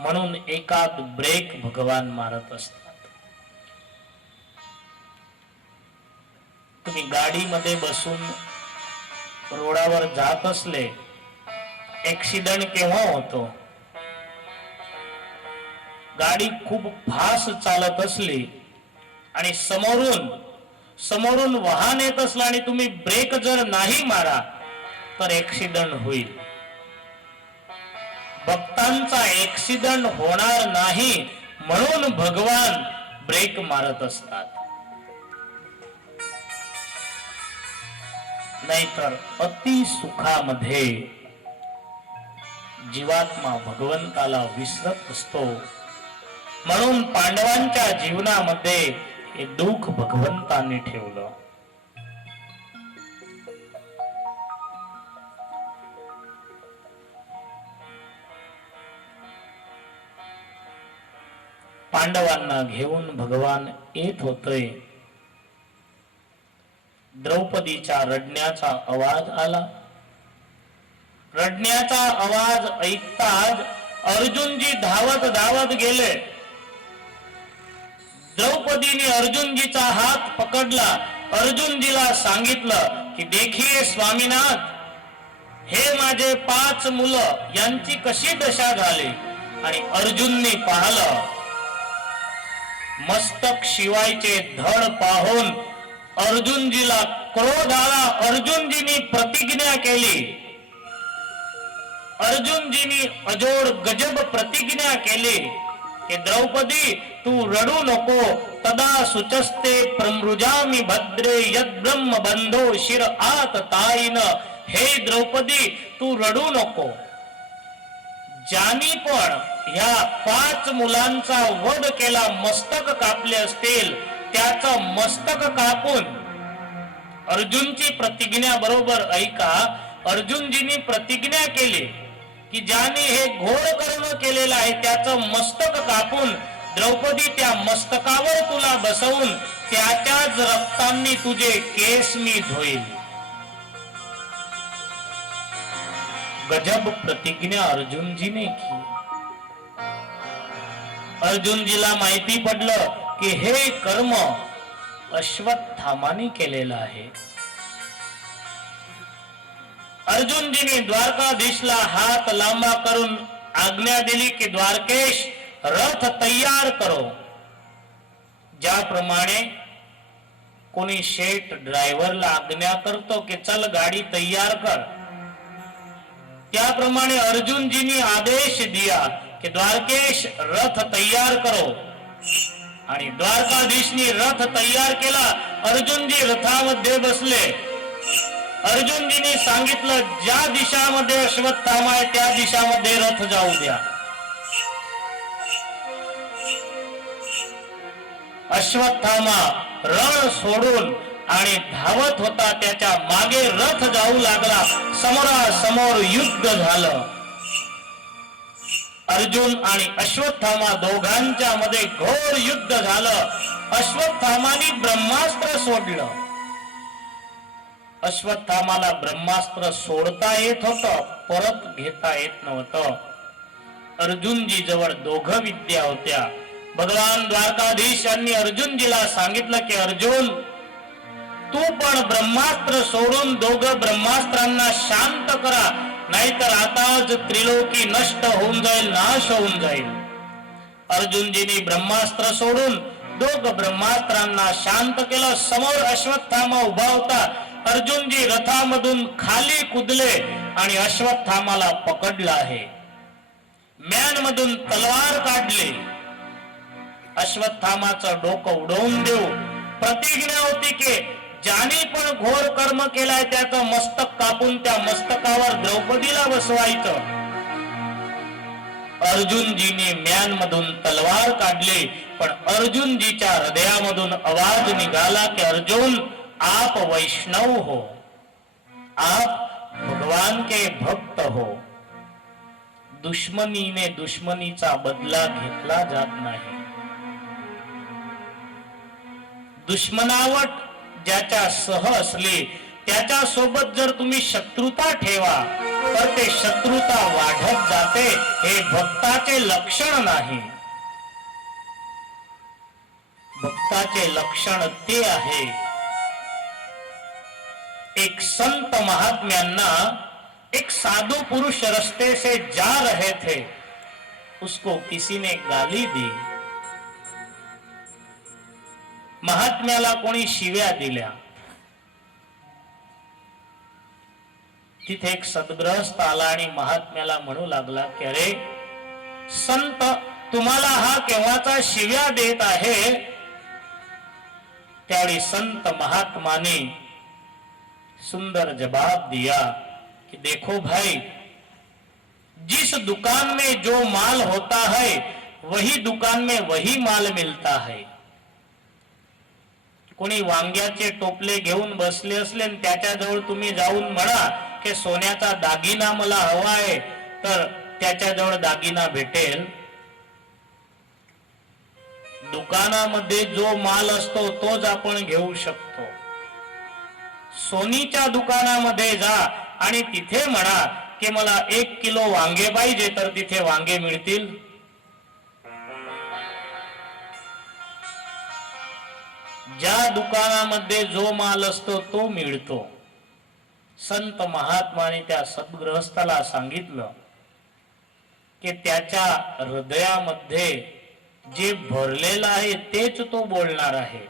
म्हणून एकाद ब्रेक भगवान मारत असतात. तुम्ही गाडीमध्ये बसून रोडावर जात असले, ऍक्सिडेंट केव्हा होतो? गाडी खूप फास्ट चालत असली आणि समोरून वाहन येत असलं आणि तुम्ही ब्रेक जर नाही मारा तर ऍक्सिडेंट होईल. भक्तांचा ऍक्सिडेंट होणार नाही म्हणून भगवान ब्रेक मारत असतात. नाहीतर अति सुखामध्ये जीवात्मा भगवंताला विसरत असतो. म्हणून पांडवांच्या जीवनामध्ये हे दुःख भगवंतांनी ठेवलं. पांडवांना घेऊन भगवान येत होते. द्रौपदीच्या रडण्याचा आवाज आला. रडण्याचा आवाज ऐकताच अर्जुनजी धावत धावत गेले. द्रौपदीने अर्जुनजीचा हात पकडला. अर्जुनजीला सांगितलं की देखिये स्वामीनाथ, हे माझे 5 मुलं यांची कशी दशा झाली. आणि अर्जुनने पाहिलं, मस्तक शिवायचे धड पाहून अर्जुनजीला क्रोध आला. अर्जुनजींनी प्रतिज्ञा केली. अर्जुनजींनी अजोड गजब प्रतिज्ञा केली की द्रौपदी तू रडू नको. तदा सुचस्ते प्रमृजामि भद्रे यद ब्रह्म बंधो शिर आत ताईन. हे द्रौपदी तू रडू नको. ज्यांनी पण ह्या 5 मुलांचा वध केला, मस्तक कापले असतील, त्याचं मस्तक कापून अर्जुनची प्रतिज्ञा बरोबर ऐका. अर्जुनजींनी प्रतिज्ञा केली की ज्याने हे घोर कर्म केलेलं आहे त्याचं मस्तक कापून द्रौपदी त्या मस्तकावर तुला बसवून त्याच्याच रक्तांनी तुझे केस मी धुईल. गजब प्रतिज्ञा अर्जुनजीने की. अर्जुनजीला माहिती पडलं की हे कर्म अश्वत्थामाने केलेलं आहे. अर्जुनजीने द्वारकाधीशला हात लांबा करून आज्ञा दिली की द्वारकेश रथ तयार करो. ज्याप्रमाणे कोणी शेठ ड्रायव्हरला आज्ञा करतो की चल गाडी तयार कर, त्याप्रमाणे अर्जुनजींनी आदेश दिया कि द्वारकेश रथ तयार करो. आणि द्वारकाधीशनी रथ तयार केला. अर्जुनजी रथामध्ये बसले. अर्जुनजींनी सांगितलं ज्या दिशामध्ये अश्वत्थामा आहे त्या दिशामध्ये रथ जाऊ द्या. अश्वत्थामा रण सोडून आणि धावत होता. त्याच्या मागे रथ जाऊ लागला. समोरासमोर युद्ध झालं. अर्जुन आणि अश्वत्थामा दोघांच्या मध्ये घोर युद्ध झालं. अश्वत्थामाने ब्रह्मास्त्र सोडलं. अश्वत्थामाला ब्रह्मास्त्र सोडता येत होतं, परत घेता येत नव्हतं. अर्जुनजी जवळ 2 विद्या होत्या. भगवान द्वारकाधीश यांनी अर्जुनजीला सांगितलं की अर्जुन तू पण ब्रह्मास्त्र सोडून 2 ब्रह्मास्त्रांना शांत करा, नाहीतर आताच त्रिलोकी नष्ट होऊन जाईल, नाश होऊन जाईल. अर्जुनजींनी ब्रह्मास्त्र सोडून 2 ब्रह्मास्त्रांना शांत केलं. समोर अश्वत्थामा उभा होता. अर्जुनजी रथामधून खाली कुदले आणि अश्वत्थामाला पकडलं आहे. म्यानमधून तलवार काढली. अश्वत्थामाचं डोकं उडवून देऊ. प्रतिज्ञा होती की ज्याने पण घोर कर्म केलाय त्याचं मस्तक कापून त्या मस्तकावर द्रौपदीला बसवायचं. अर्जुनजीने म्यानमधून तलवार काढली. पण अर्जुनजीच्या हृदयामधून आवाज निघाला की अर्जुन आप वैष्णव हो, आप भगवान के भक्त हो. दुश्मनीने दुश्मनीचा बदला घेतला जात नाही. दुश्मनावट ज्याच्या सह असली त्याच्या सोबत जर तुम्ही शत्रुता ठेवा तर ते शत्रुता वाढत जाते. हे भक्ताचे लक्षण नाही. भक्ताचे लक्षण ते आहे, एक संत महात्म्यांना एक साधु पुरुष रास्ते से जा रहे थे, उसको किसी ने गाली दी. महात्म्याला कोणी शिव्या दिल्या. तिथे एक सद्ग्रहस्थ आला आणि महात्म्याला म्हणू लागला की अरे संत, तुम्हाला हा केव्हाचा शिव्या देत आहे. त्यावेळी संत महात्माने सुंदर जवाब दिया कि देखो भाई, जिस दुकान में जो माल होता है वही दुकान में वही माल मिलता है. कोणी वांग्याचे टोपले घेऊन बसले असले आणि त्याच्याजवळ तुम्ही जाऊन म्हणा की सोन्याचा दागिना मला हवा आहे, तर त्याच्याजवळ दागिना भेटेल. दुकानामध्ये जो माल असतो तोच आपण घेऊ शकतो. सोनीच्या दुकानामध्ये जा आणि तिथे म्हणा की मला 1 किलो वांगे पाहिजे, तर तिथे वांगे मिळतील. ज्या दुकानामध्ये जो माल असतो तो मिळतो. संत महात्माने त्या सद्गृहस्थाला सांगितलं की त्याच्या हृदयामध्ये जे भरलेलं आहे तेच तो बोलणार आहे.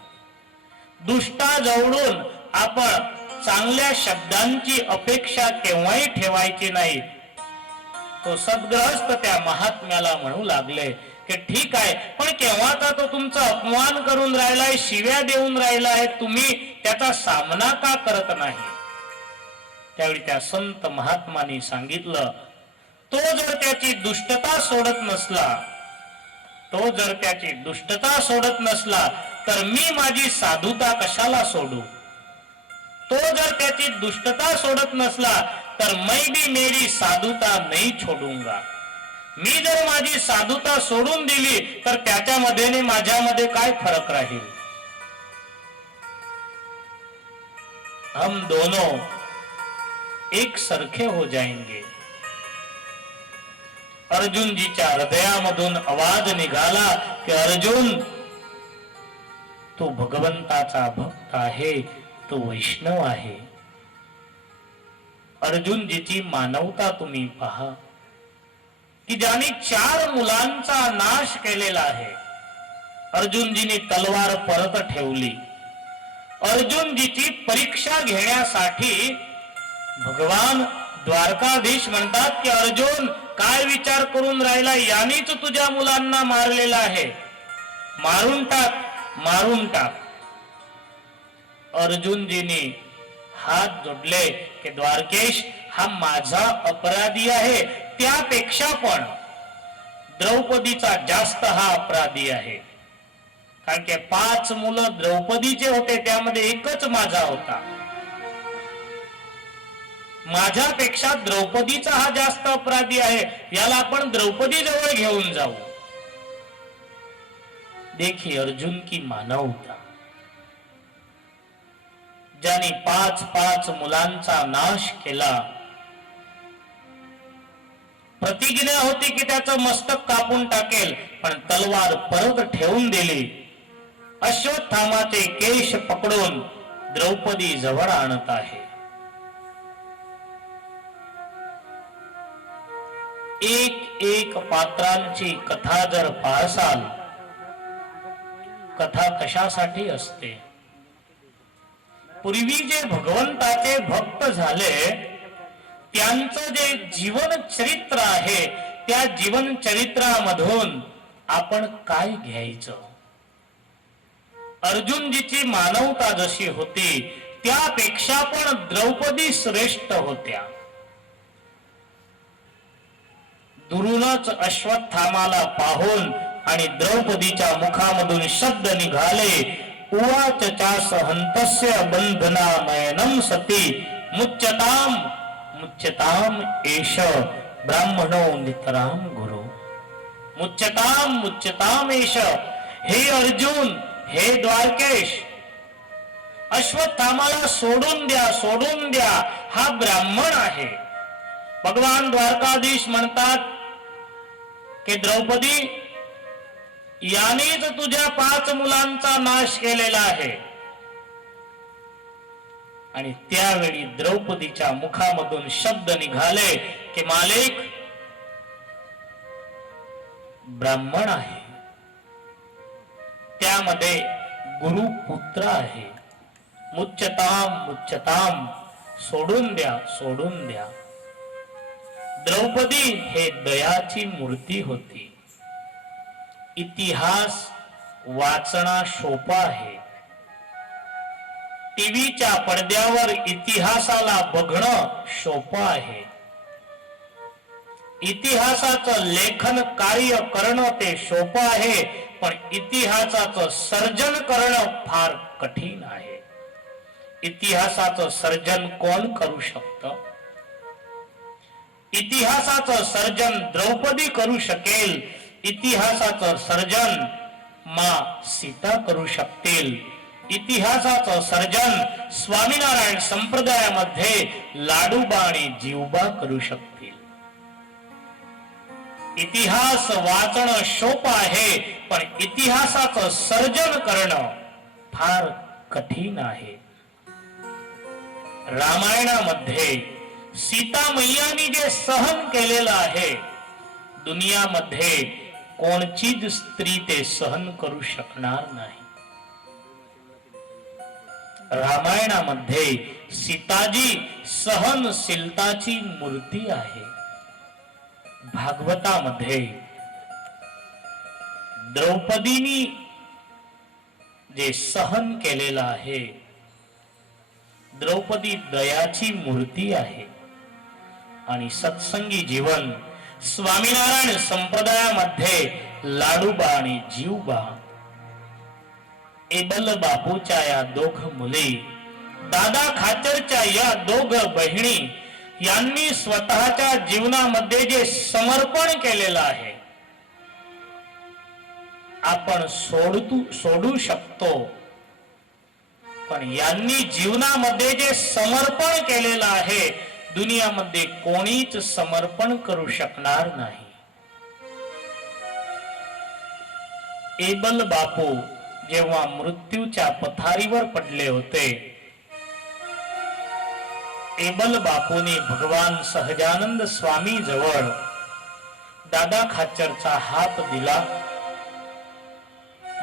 दुष्टाजवळून आपण चांगल्या शब्दांची अपेक्षा केव्हाही ठेवायची नाही. तो सद्गृहस्थ त्या महात्म्याला म्हणू लागले की ठीक आहे, पण केव्हाचा तो तुमचा अपमान करून राहिलाय, शिव्या देऊन राहिला आहे, तुम्ही त्याचा सामना का करत नाही. त्यावेळी त्या संत महात्माने सांगितलं, तो जर त्याची दुष्टता सोडत नसला, तो जर त्याची दुष्टता सोडत नसला तर मी माझी साधुता कशाला सोडू. तो जर त्याची दुष्टता सोडत नसला तर मैं भी मेरी साधुता नहीं छोडूंगा. मी जर माझी साधुता सोडून दिली तर त्याच्यामध्ये आणि माझ्यामध्ये काय फरक राहील. हम दोनों एक सरखे हो जाएंगे. अर्जुनजीच्या हृदयामधून आवाज निघाला की अर्जुन, तो भगवंताचा भक्त आहे, तो वैष्णव आहे. अर्जुनजीची मानवता तुम्ही पहा की ज्याने 4 मुलांचा नाश केलेला आहे. अर्जुनजीने तलवार परत ठेवली. अर्जुनजीची परीक्षा घेण्यासाठी भगवान द्वारकाधीश म्हणतात की अर्जुन, काय विचार करून राहिला, यानेच तुझ्या मुलांना मारलेला आहे, मारून टाक, मारून टाक. अर्जुनजीने हात जोडले की द्वारकेश, हा माझा अपराधी आहे, त्यापेक्षा पण द्रौपदीचा जास्त हा अपराधी आहे. कारण की 5 मुलं द्रौपदीचे होते, त्यामध्ये एकच माझा होता. माझ्यापेक्षा द्रौपदीचा हा जास्त अपराधी आहे, याला आपण द्रौपदी जवळ घेऊन जाऊ. देखिए अर्जुन की मानवता. ज्याने 5 मुलांचा नाश केला, प्रतिज्ञा होती की त्याचं मस्तक कापून टाकेल, पण तलवार परत ठेवून दिली. अश्वत्थामाचे केश पकडून द्रौपदी जवळ आणत आहे. एक पात्रांची कथा जर पाहसाल, कथा कशासाठी असते. पूर्वी जे भगवंताचे भक्त झाले त्यांचं जे जीवन चरित्र आहे, त्या जीवन चरित्रामधून आपण काय घ्यायचं. अर्जुनजीची मानवता जशी होती त्यापेक्षा पण द्रौपदी श्रेष्ठ होत्या. दुरूनच अश्वत्थामाला पाहून आणि द्रौपदीच्या मुखामधून शब्द निघाले, उवाच चास हंतस्य बंधना नयनम सती मुच्यताम मुच्यताम एष ब्राह्मणो नितराम गुरु. मुच्यताम मुच्यताम एष. हे अर्जुन, हे द्वारकेश, अश्वत्थामाला सोडून द्या, सोडून द्या, हा ब्राह्मण आहे. भगवान द्वारकाधीश म्हणतात की द्रौपदी, यानेच तुझ्या 5 मुलांचा नाश केलेला आहे. आणि त्यावेळी द्रौपदीच्या मुखामधून शब्द निघाले की मालिक ब्राह्मण आहे, त्यामध्ये गुरुपुत्र आहे. मुच्यताम मुच्यताम, सोडून द्या सोडून द्या. द्रौपदी हे दयाची मूर्ती होती. इतिहास वाचणा सोपा आहे. टीव्हीच्या पडद्यावर इतिहासाला बघणं सोपं आहे. इतिहासाचं लेखन कार्य करणं ते सोपं आहे, पण इतिहासाचं सर्जन करणं फार कठीण आहे. इतिहासाचं सर्जन कोण करू शकतं? इतिहासाचं सर्जन द्रौपदी करू शकेल. इतिहासाचं सर्जन मां सीता करू शकतील. इतिहासाचं सर्जन स्वामीनारायण संप्रदायामध्ये लाडूबा आणि जीवबा करू शकतील. इतिहास वाचणं सोपं आहे, पण इतिहासाचं सर्जन करणं फार कठीण आहे. रामायणामध्ये सीता मैयानी जे सहन केलेलं आहे, दुनियामध्ये कोणचीच स्त्री ते सहन करू शकणार नाही. रामायणामध्ये सीताजी सहनशीलताची मूर्ती आहे. भागवतामध्ये द्रौपदीनी जे सहन केलेलं आहे, द्रौपदी दयाची मूर्ती आहे. आणि सत्संगी जीवन स्वामीनारायण संप्रदायामध्ये लाडूबा आणि जीवबा, एबल बापूच्या या 2 मुली, दादा खाचरच्या या 2 बहिणी यांनी स्वतःच्या जीवनामध्ये जे समर्पण केलेलं आहे, आपण सोडू शकतो, पण यांनी जीवनामध्ये जे समर्पण केलेलं आहे, दुनियामध्ये कोणीच समर्पण करू शकणार नाही. एबल बापू जेव्हा मृत्यूच्या पथारीवर पडले होते, एबल बापूने भगवान सहजानंद स्वामी जवळ दादा खाचरचा हात दिला.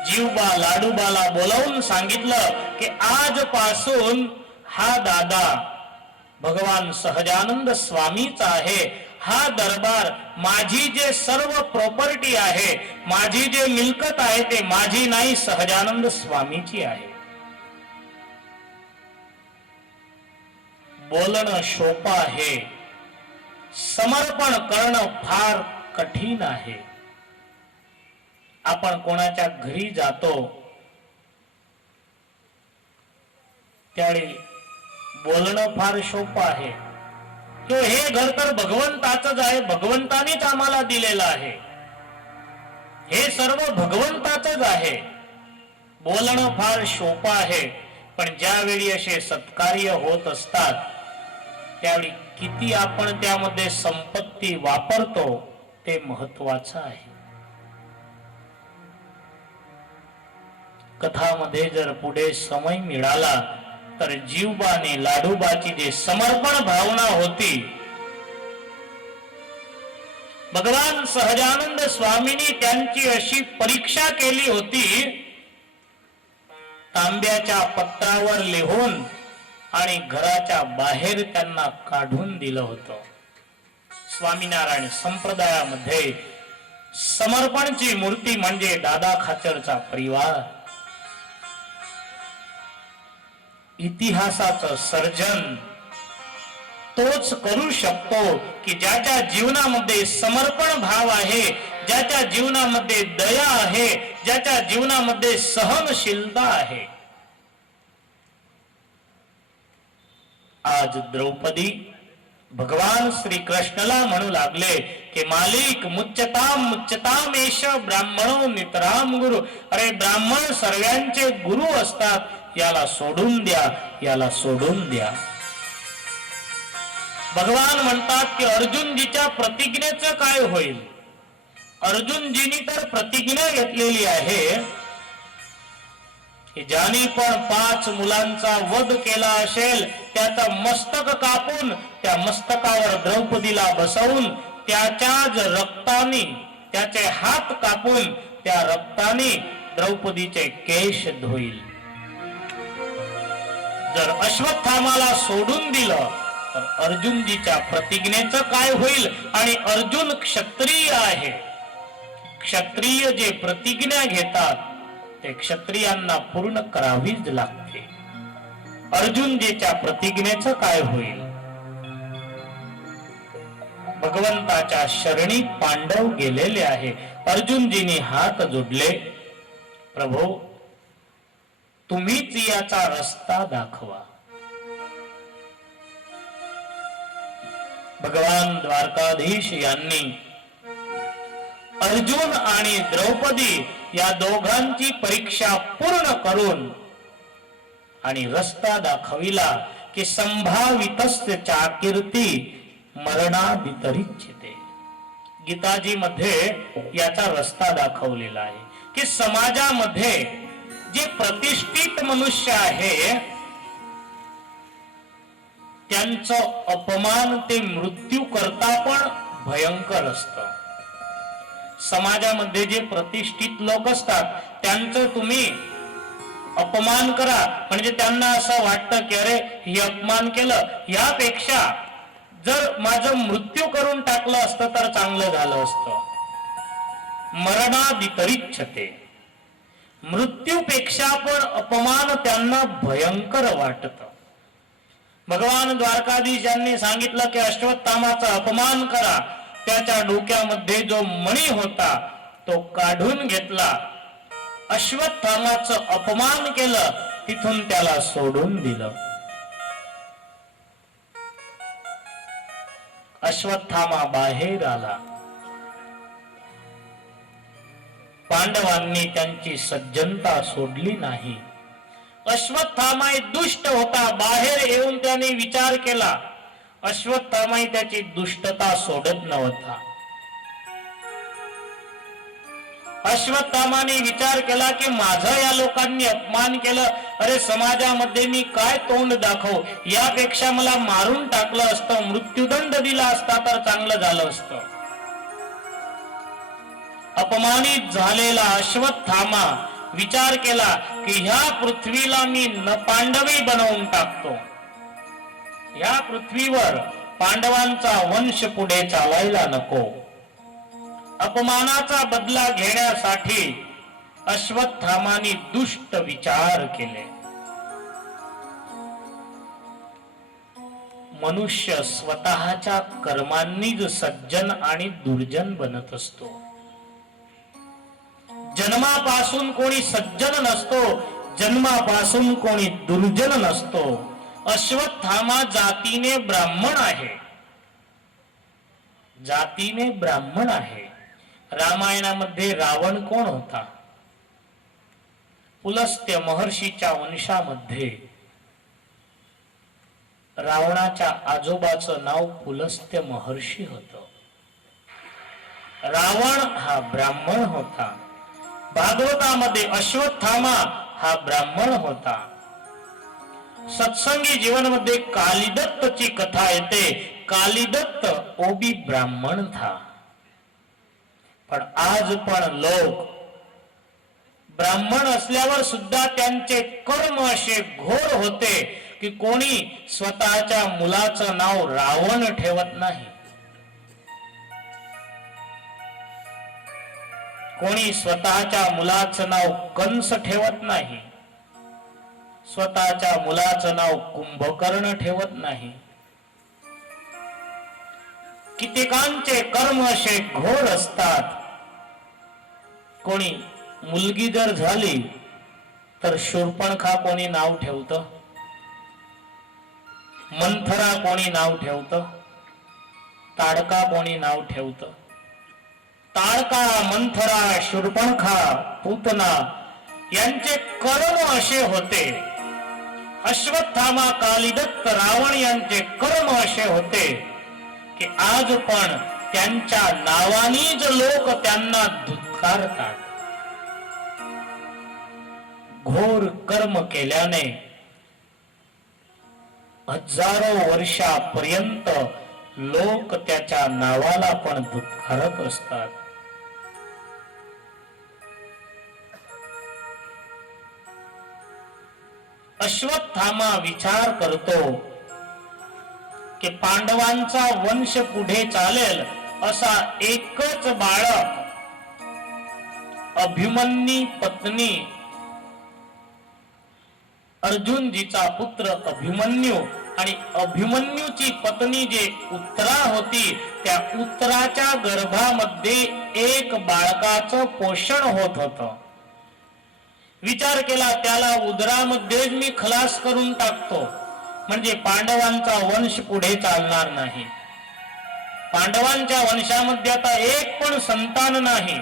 जीवबा लाडूबाला बोलावून सांगितलं की आजपासून हा दादा भगवान सहजानंद स्वामीचा आहे. हा दरबार, माझी जे सर्व प्रॉपर्टी आहे, माझी जे मिलकत आहे, ते माझी नाही, सहजानंद स्वामीची आहे. बोलणं सोपं आहे, समर्पण करणं फार कठीण आहे. आपण कोणाच्या घरी जातो त्यावेळी बोलणं फार सोपं आहे, तो हे घर तर भगवंताचंच आहे, भगवंतानीच आम्हाला दिलेलं आहे, हे सर्व भगवंताचंच आहे. बोलणं फार सोपं आहे, पण ज्यावेळी असे सत्कार्य होत असतात त्यावेळी किती आपण त्यामध्ये संपत्ती वापरतो ते महत्वाचं आहे. कथामध्ये जर पुढे समय मिळाला तर जीवबाने लाडूबाची जे समर्पण भावना होती, भगवान सहजानंद स्वामींनी त्यांची अशी परीक्षा केली होती, तांब्याच्या पत्रावर लिहून आणि घराच्या बाहेर त्यांना काढून दिलं होतं. स्वामीनारायण संप्रदायामध्ये समर्पणची मूर्ती म्हणजे दादा खाचरचा परिवार. इतिहासाचं सर्जन तोच करू शकतो की ज्याच्या जीवनामध्ये समर्पण भाव आहे, ज्याच्या जीवनामध्ये दया आहे, ज्याच्या जीवनामध्ये सहनशीलता आहे. आज द्रौपदी भगवान श्री कृष्णाला म्हणू लागले की मालिक मुच्यताम मुच्यताम एष ब्राह्मणो नितराम गुरु. अरे ब्राह्मण सर्वांचे गुरु असतात, याला सोडून द्या, याला सोडून द्या. भगवान म्हणतात की अर्जुनजीच्या प्रतिज्ञेचं काय होईल. अर्जुनजींनी तर प्रतिज्ञा घेतलेली आहे की ज्याने पण 5 मुलांचा वध केला असेल त्याचं मस्तक कापून त्या मस्तकावर द्रौपदीला बसवून त्याच्याच रक्ताने त्याचे हात कापून त्या रक्ताने द्रौपदीचे केश धुईल. जर अश्वत्थामाला सोडून दिलं तर अर्जुनजीच्या प्रतिज्ञेचं काय होईल. आणि अर्जुन क्षत्रिय आहे. क्षत्रिय जे प्रतिज्ञा घेतात ते क्षत्रियांना पूर्ण करावीच लागते. अर्जुनजीच्या प्रतिज्ञेचं काय होईल. भगवंताच्या शरणी पांडव गेलेले आहे. अर्जुनजींनी हात जोडले, प्रभू तुम्हीच याचा रस्ता दाखवा. भगवान द्वारकाधीश यांनी अर्जुन आणि द्रौपदी या दोघांची परीक्षा पूर्ण करून आणि रस्ता दाखविला की संभावितस्य चाकीर्ती मरणादितरिच्यते. गीताजी मध्ये याचा रस्ता दाखवलेला आहे की समाजामध्ये जे प्रतिष्ठित मनुष्य आहे त्यांचं अपमान ते मृत्यू करता पण भयंकर असतं. समाजामध्ये जे प्रतिष्ठित लोक असतात त्यांचं तुम्ही अपमान करा म्हणजे त्यांना असं वाटतं की अरे हे अपमान केलं, यापेक्षा जर माझं मृत्यू करून टाकलं असतं तर चांगलं झालं असतं. मरणादितरिच्यते. मृत्यूपेक्षा पण अपमान त्यांना भयंकर वाटत. भगवान द्वारकाधीश यांनी सांगितलं की अश्वत्थामाचा अपमान करा. त्याच्या डोक्यामध्ये जो मणी होता तो काढून घेतला. अश्वत्थामाचं अपमान केलं, तिथून त्याला सोडून दिलं. अश्वत्थामा बाहेर आला. पांडवांनी त्यांची सज्जनता सोडली नाही. अश्वत्थामा दुष्ट होता. बाहेर येऊन त्याने विचार केला. अश्वत्थामा त्याची दुष्टता सोडत नव्हता. अश्वत्थामाने विचार केला की माझा या लोकांनी अपमान केलं, अरे समाजामध्ये मी काय तोंड दाखव, यापेक्षा मला मारून टाकलं असतं, मृत्यूदंड दिला असता तर चांगलं झालं असतं. अपमानित झालेला अश्वत्थामा विचार केला की ह्या पृथ्वीला मी न पांडवी बनवून टाकतो. या पृथ्वीवर पांडवांचा वंश पुढे चालायला नको. अपमानाचा बदला घेण्यासाठी अश्वत्थामाने दुष्ट विचार केले. मनुष्य स्वतःच्या कर्मांनीच सज्जन आणि दुर्जन बनत असतो. जन्मापासून कोणी सज्जन नसतो, जन्मापासून कोणी दुर्जन नसतो. अश्वत्थामा जातीने ब्राह्मण आहे. जातीने ब्राह्मण आहे. रामायणामध्ये रावण कोण होता? पुलस्त्य महर्षीच्या वंशामध्ये रावणाच्या आजोबाचं नाव पुलस्त्य महर्षी होतं. रावण हा ब्राह्मण होता. भागवतामध्ये अश्वत्थामा हा ब्राह्मण होता. सत्संगी जीवनमध्ये कालिदत्तची कथा येते. कालिदत्त ओबी ब्राह्मण था. पण आज पण लोक ब्राह्मण असल्यावर सुद्धा त्यांचे कर्म असे घोर होते की कोणी स्वतःच्या मुलाचं नाव रावण ठेवत नाही. कोणी स्वतःच्या मुलाचं नाव कंस ठेवत नाही. स्वतःच्या मुलाचं नाव कुंभकर्ण ठेवत नाही. कित्येकांचे कर्म असे घोर असतात. कोणी मुलगी जर झाली तर शूर्पणखा कोणी नाव ठेवतं, मंथरा कोणी नाव ठेवतं, ताडका कोणी नाव ठेवतं. ताडका, मंथरा, शूर्पणखा, पूतना यांचे कर्म असे होते अश्वत्थामा, कालिदत्त, रावण यांचे कर्म असे होते की आज पण त्यांच्या नावानीच लोक त्यांना धुतकारतात. घोर कर्म केल्याने हजारो वर्षापर्यंत लोक त्याच्या नावाला पण धुतकारत असतात. अश्वत्थामा विचार करतो की पांडवांचा वंश पुढे चालेल असा एकच बाळक, अभिमन्यू पत्नी अर्जुनजीचा पुत्र अभिमन्यू आणि अभिमन्यूची पत्नी जे उत्तरा होती, त्या उत्तराच्या गर्भामध्ये एक बाळकाचं पोषण होत होतं. विचार केला त्याला उदरामध्येच मी खलास करून टाकतो, म्हणजे पांडवांचा वंश पुढे चालणार नाही. पांडवांच्या वंशामध्ये आता एक पण संतान नाही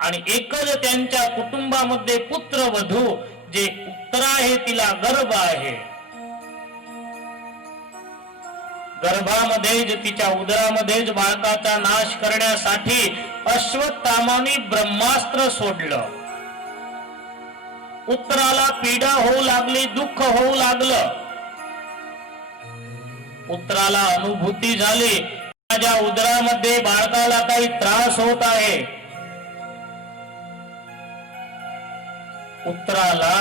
आणि एकच त्यांच्या कुटुंबामध्ये पुत्र वधू जे उत्तरा आहे, तिला गर्भ आहे. गर्भामध्येच तिच्या उदरामध्येच बाळकाचा नाश करण्यासाठी अश्वत्थामाने ब्रह्मास्त्र सोडलं. उत्तराला पीडा होऊ लागली, दुःख होऊ लागलं. उत्तराला अनुभूती झाली माझ्या उदरामध्ये बाळकाला काही त्रास होत आहे. उत्तराला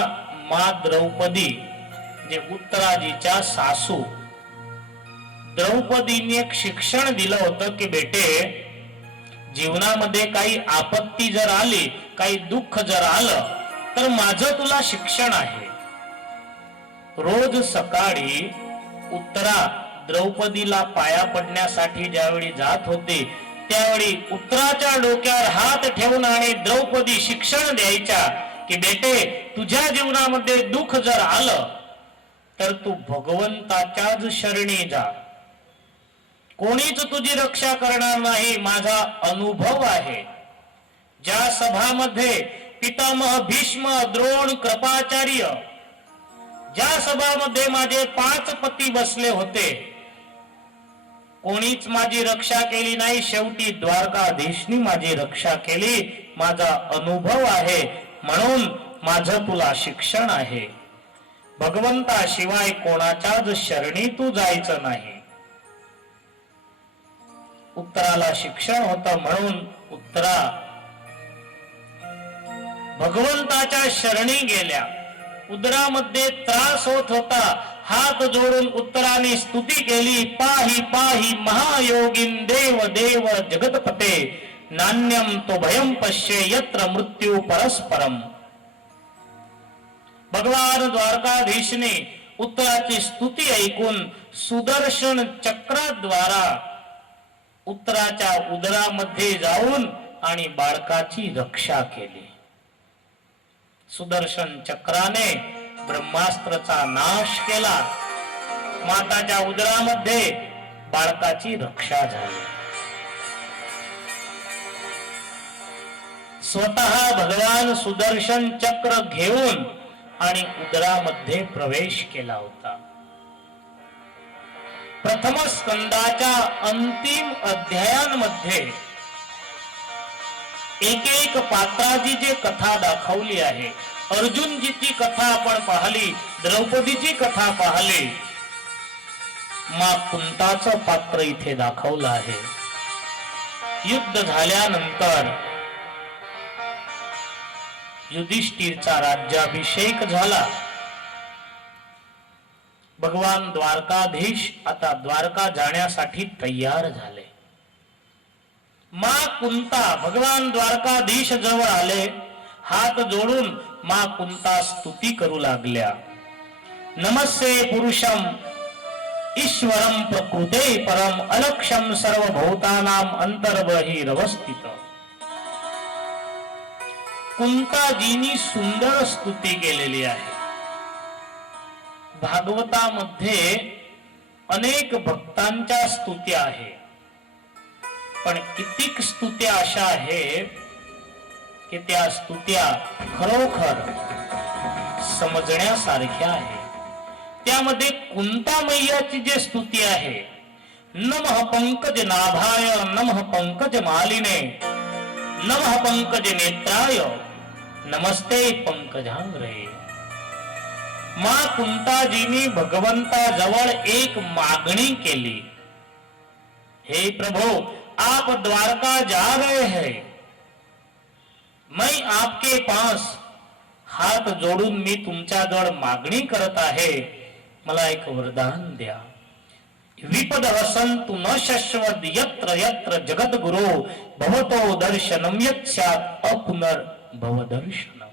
मा द्रौपदी जे उत्तराजीच्या सासू द्रौपदीने एक शिक्षण दिलं होतं की बेटे, जीवनामध्ये काही आपत्ती जर आली, काही दुःख जर आलं तर माझं तुला शिक्षण आहे. रोज सकाळी उत्तरा द्रौपदीला पाया पडण्यासाठी ज्यावेळी जात होती, त्यावेळी उत्तराच्या डोक्यावर हात ठेवून आणि द्रौपदी शिक्षण द्यायच्या की बेटे, तुझ्या जीवनामध्ये दुःख जर आलं तर तू भगवंताच्याच शरणी जा. कोणीच तुझी रक्षा करणार नाही, माझा अनुभव आहे. ज्या सभामध्ये पितामह भीष्म, द्रोण, कृपाचार्य, ज्या सभामध्ये माझे 5 पती बसले होते, कोणीच माझी रक्षा केली नाही. शेवटी द्वारकाधीशनी माझी रक्षा केली. माझा अनुभव आहे, म्हणून माझं तुला शिक्षण आहे. भगवंताशिवाय कोणाच्याच शरणी तू जायचं नाही. उत्तराला शिक्षण होतं म्हणून उत्तरा भगवंताच्या शरणी गेल्या. उदरामध्ये त्रास होत होता, हात जोडून उत्तराने स्तुती केली. पाही पाही महायोगिन देव देव जगतपते, नान्यम तो भयम पश्ये यत्र मृत्यू परस्परम. भगवान द्वारकाधीशने उत्तराची स्तुती ऐकून सुदर्शन चक्राद्वारा उत्तराच्या उदरामध्ये जाऊन आणि बाळकाची रक्षा केली. सुदर्शन चक्राने ब्रह्मास्त्राचा नाश केला. माताच्या उदरामध्ये बाळकाची रक्षा झाली. स्वतः भगवान सुदर्शन चक्र घेऊन आणि उदरामध्ये प्रवेश केला होता. प्रथम स्कंदाच्या अंतिम अध्यायांमध्ये एक एक पात्राची जी कथा दाखवली आहे. अर्जुनजीची कथा आपण पाहिली, द्रौपदीची कथा पाहिली, मा कुंताचं पात्र इथे दाखवलं आहे. युद्ध झाल्यानंतर युधिष्ठिरचा राज्याभिषेक झाला. भगवान द्वारकाधीश आता द्वारका जाण्यासाठी तयार झाले. मा कुंता भगवान द्वारकाधीश जवळ आले, हात जोडून मा कुंता स्तुती करू लागल्या. नमस्ते पुरुषम ईश्वरम प्रकृते परम अलक्षम सर्वभूतानां अंतर्बहिरवस्थित. कुंताजींनी सुंदर स्तुती केलेली आहे. भागवतामध्ये अनेक भक्तांच्या स्तुत्या आहे, पण कितीक स्तुत्या अशा आहेत की त्या स्तुत्या खरोखर समजण्यासारख्या आहे. त्यामध्ये कुंता मैयाची जे स्तुती आहे, नमः पंकज नाभाय नमः पंकज मालिने नमः पंकज नेत्राय नमस्ते पंकजांग्रे. मां कुंताजीनी भगवंताजवळ एक मागणी केली, हे प्रभु आप द्वारका जा रहे हैं, मैं आपके पास हात जोडून मी तुमच्याजवळ मागणी करत आहे, मला एक वरदान द्या. विपद हसंतु न शश्वत यत्र यत्र जगद्गुरो भवतो दर्शनम यत् स्यात् अपुनर्भव दर्शनम.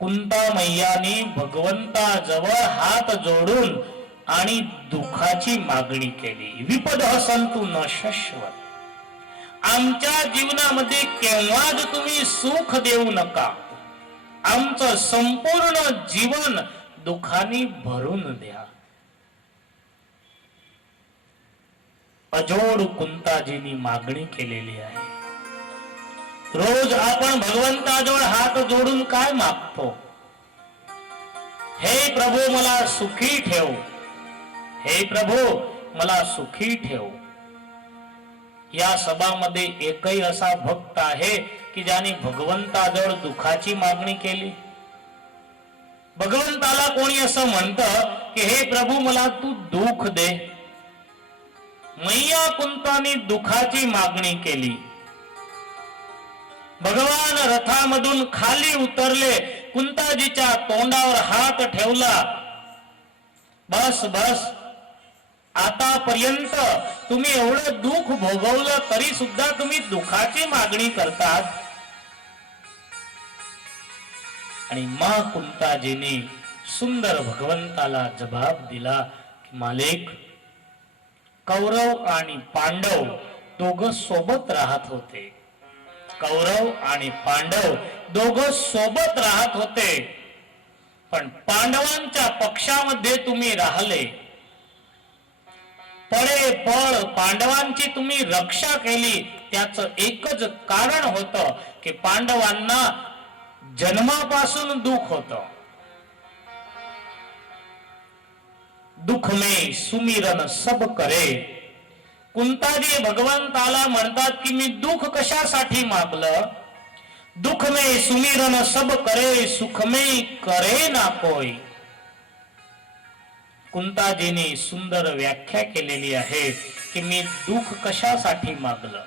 कुंता मैयानी भगवंताजवळ हात जोडून आणि दुःखाची मागणी केली. विपद हसंतु न शश्वत, आमच्या जीवनामध्ये केव्हाच तुम्ही सुख देऊ नका, आमचं संपूर्ण जीवन दुःखाने भरून द्या. अजोड कुंताजींनी मागणी केलेली आहे. रोज आपण भगवंताजवळ हात जोडून काय मागतो? हे प्रभू मला सुखी ठेव, हे प्रभू मला सुखी ठेव. या सभामध्ये एकही असा भक्त आहे की ज्याने भगवंताजवळ दुःखाची मागणी केली? भगवंताला कोणी असं म्हणतं की हे प्रभू मला तू दुःख दे? मैया कुंताने दुःखाची मागणी केली. भगवान रथामधून खाली उतरले, कुंताजीच्या तोंडावर हात ठेवला. बस बस, आतापर्यंत तुम्ही एवढं दुःख भोगवलं तरी सुद्धा तुम्ही दुःखाची मागणी करतात. आणि मां कुंताजीने सुंदर भगवंताला जबाब दिला की मालिक, कौरव आणि पांडव दोघं सोबत राहत होते. कौरव आणि पांडव दोघं सोबत राहत होते, पण पांडवांच्या पक्षामध्ये तुम्ही राहिले. पळे पळ पांडवांची तुम्ही रक्षा केली. त्याचं एकच कारण होतं की पांडवांना जन्मापासून दुःख होतं. दुख में सुमिरन सब करे. कुंताजी भगवंताला म्हणतात की मी दुःख कशासाठी मागलं? दुख में सुमिरन सब करे, सुख में करे ना कोई. कुंताजीने सुंदर व्याख्या केलेली आहे की मी दुःख कशासाठी मागलं.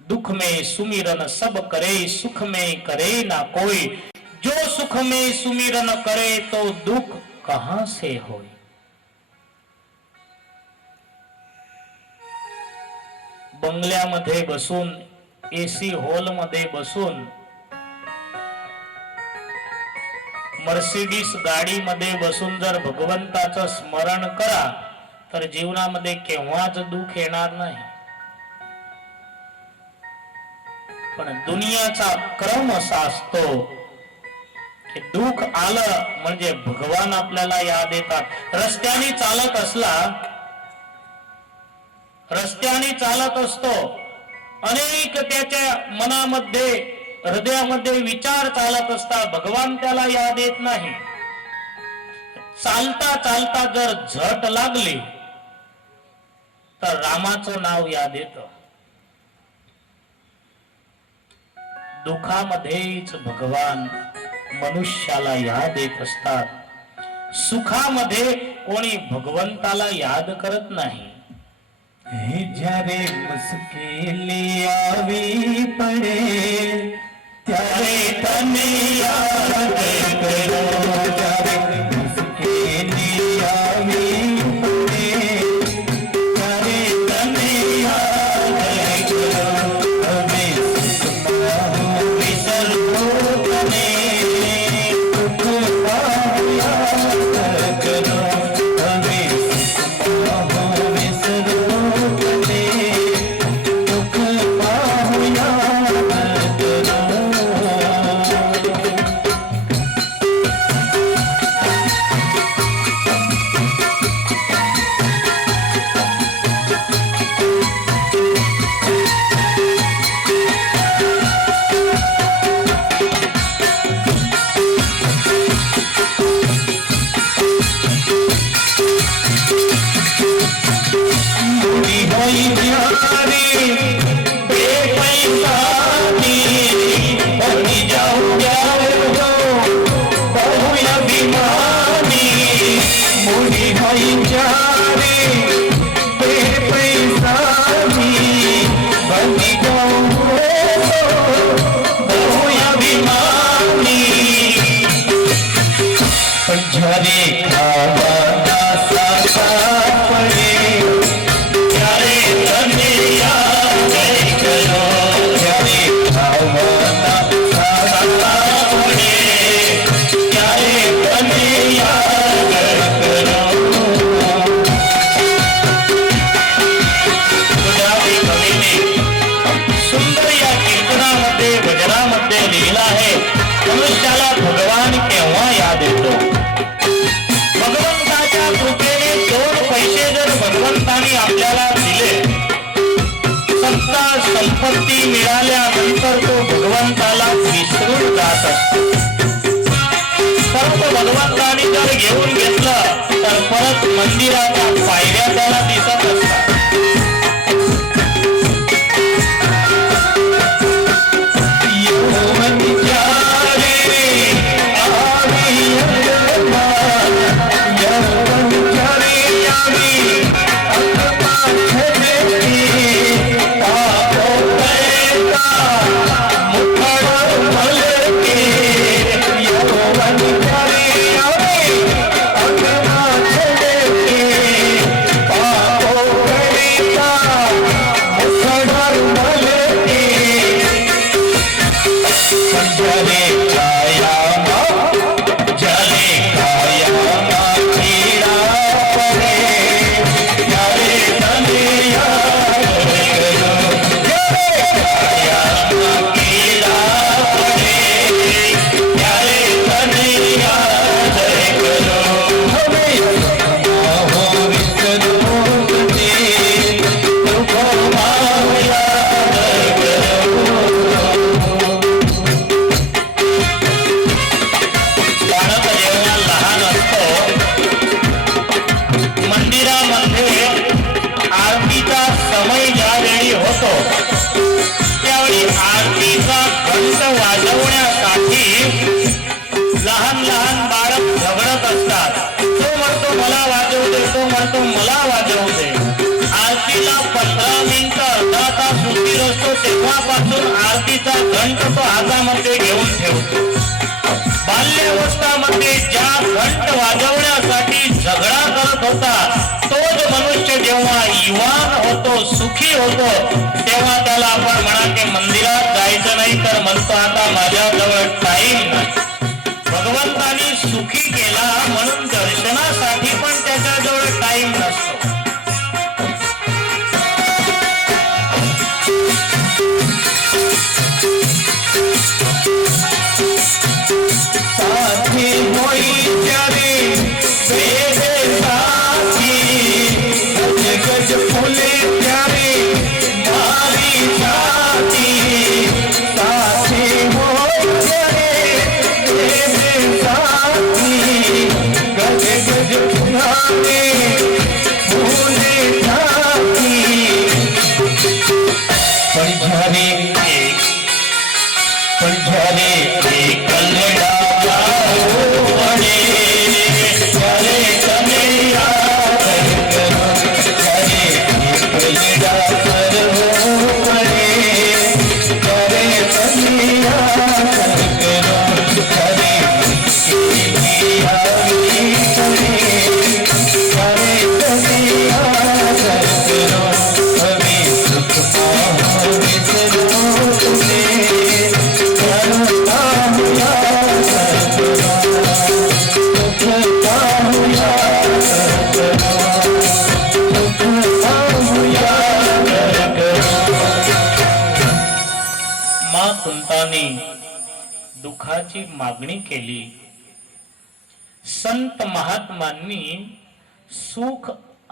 दुख में सुमिरन सब करे, सुख में करे ना कोई. जो सुख में सुमिरन करे तो दुख कहां से होई. बंगल्यामध्ये बसून, एसी हॉल मध्ये बसून, मर्सिडीज गाडीमध्ये बसून जर भगवंताचं स्मरण करा तर जीवनामध्ये केव्हाच दुःख येणार नाही. पण दुनियाचा क्रम असा असतो की दुःख आलं म्हणजे भगवान आपल्याला याद येतात. रस्त्याने चालत असतो, अनेक त्याच्या मनामध्ये, हृदयामध्ये विचार चालत असतात, भगवान त्याला याद येत नाही. चालता चालता जर झट लागली तर रामाचं नाव याद येतं. दुःखामध्येच भगवान मनुष्याला याद येत असतात. सुखामध्ये कोणी भगवंताला याद करत नाही. જ્યારે મુશ્કેલી આવી પડે ત્યારે તને યાદ કરો. જ્યારે મુશ્કેલી આવી પડે ત્યારે તને યાદ કરો. હવે સુખમાં વિસરતો તને દુઃખમાં યાદ કરો. હવે સુખમાં વિસરતો જ્યારે ખાવાના સાસા પડે ત્યારે તને યાદ કરો, જ્યારે ખાવાના સાસા પડે ત્યારે તને યાદ કરો. गुजराती कवी ने सुंदर या कीर्तनामध्ये भजनामध्ये लिहिलं आहे, मनुष्याला भगवान केव्हा याद येतो. भगवंताच्या कृपेने 2 पैसे जर भगवंतानी आपल्याला दिले, सत्ता संपत्ती मिळाल्यानंतर तो भगवंताला विसरून जात असतो. परंतु भगवंतानी जर घेऊन घेतलं तर परत मंदिराच्या पायऱ्या त्याला दिसत असतात. यौवन प्यारे आवी अगमान यौवन प्यारे आवी अगमान छेड़ती पापो पैसा मुखड़ा मलके यौवन प्यारे आवी अगमान छेड़ती पापो पैसा मुखड़ा मलके जले काया कीड़ा पड़े यारे तने याद करो काया कीड़ा पड़े यारे तने याद करो हमें हो विसरो तुझे तुमको याद करो. बालक जेव्हा लहान असतो, मंदिरामध्ये आरतीचा समय ज्यावेळी होतो त्यावेळी आरतीचा घंट वाजवण्यासाठी लहान लहान बाळक झगडत असतात. तो म्हणतो मला वाजवू दे, तो म्हणतो मला वाजवू दे. आरतीला 15 मिनिटं अर्धा तास उशीर असतो तेव्हापासून आरतीचा घंट तो हातामध्ये घेऊन ठेवतो. बाल्यावस्थामध्ये ज्या घंट वाजवण्यासाठी झगडा करत होता तोच मनुष्य जेव्हा युवान होतो, सुखी होतो, तेव्हा त्याला आपण म्हणा की मंदिरात जायचं नाही, तर म्हणतो आता माझ्याजवळ टाइम नाही. भगवंतानी सुखी केला म्हणून दर्शनासाठी पण त्याच्याजवळ टाइम नसतो. साथी होई प्यारे बेबे साथी गज गज फूले प्यारे मारी साथी साथी होई प्यारे बेबे साथी गज गज फुलारे फूले साथी पंझारे कलड़ा पड़े यारे तने याद करो यारे कलड़ा पड़े यारे तने याद करो यारे आवी पड़े यारे तने याद करो अभी सुख पाओ विसरो तुझे माँ कुंतानी दुखाची मागणी केली. संत महात्मांनी सुख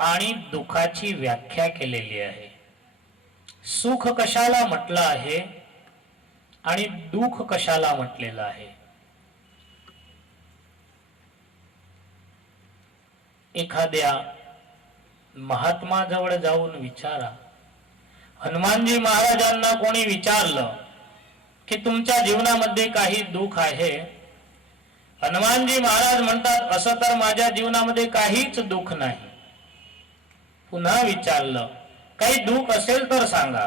आणि दुखाची व्याख्या केलेली आहे. सुख कशाला म्हटलं आहे आणि दुःख कशाला म्हटलेलं आहे. एखाद्या महात्माजवळ जाऊन विचारा. हनुमानजी महाराजांना कोणी विचारलं की तुमच्या जीवनामध्ये काही दुःख आहे, हनुमानजी महाराज म्हणतात असं तर माझ्या जीवनामध्ये काहीच दुःख नाही. पुन्हा विचारलं काही दुःख असेल तर सांगा.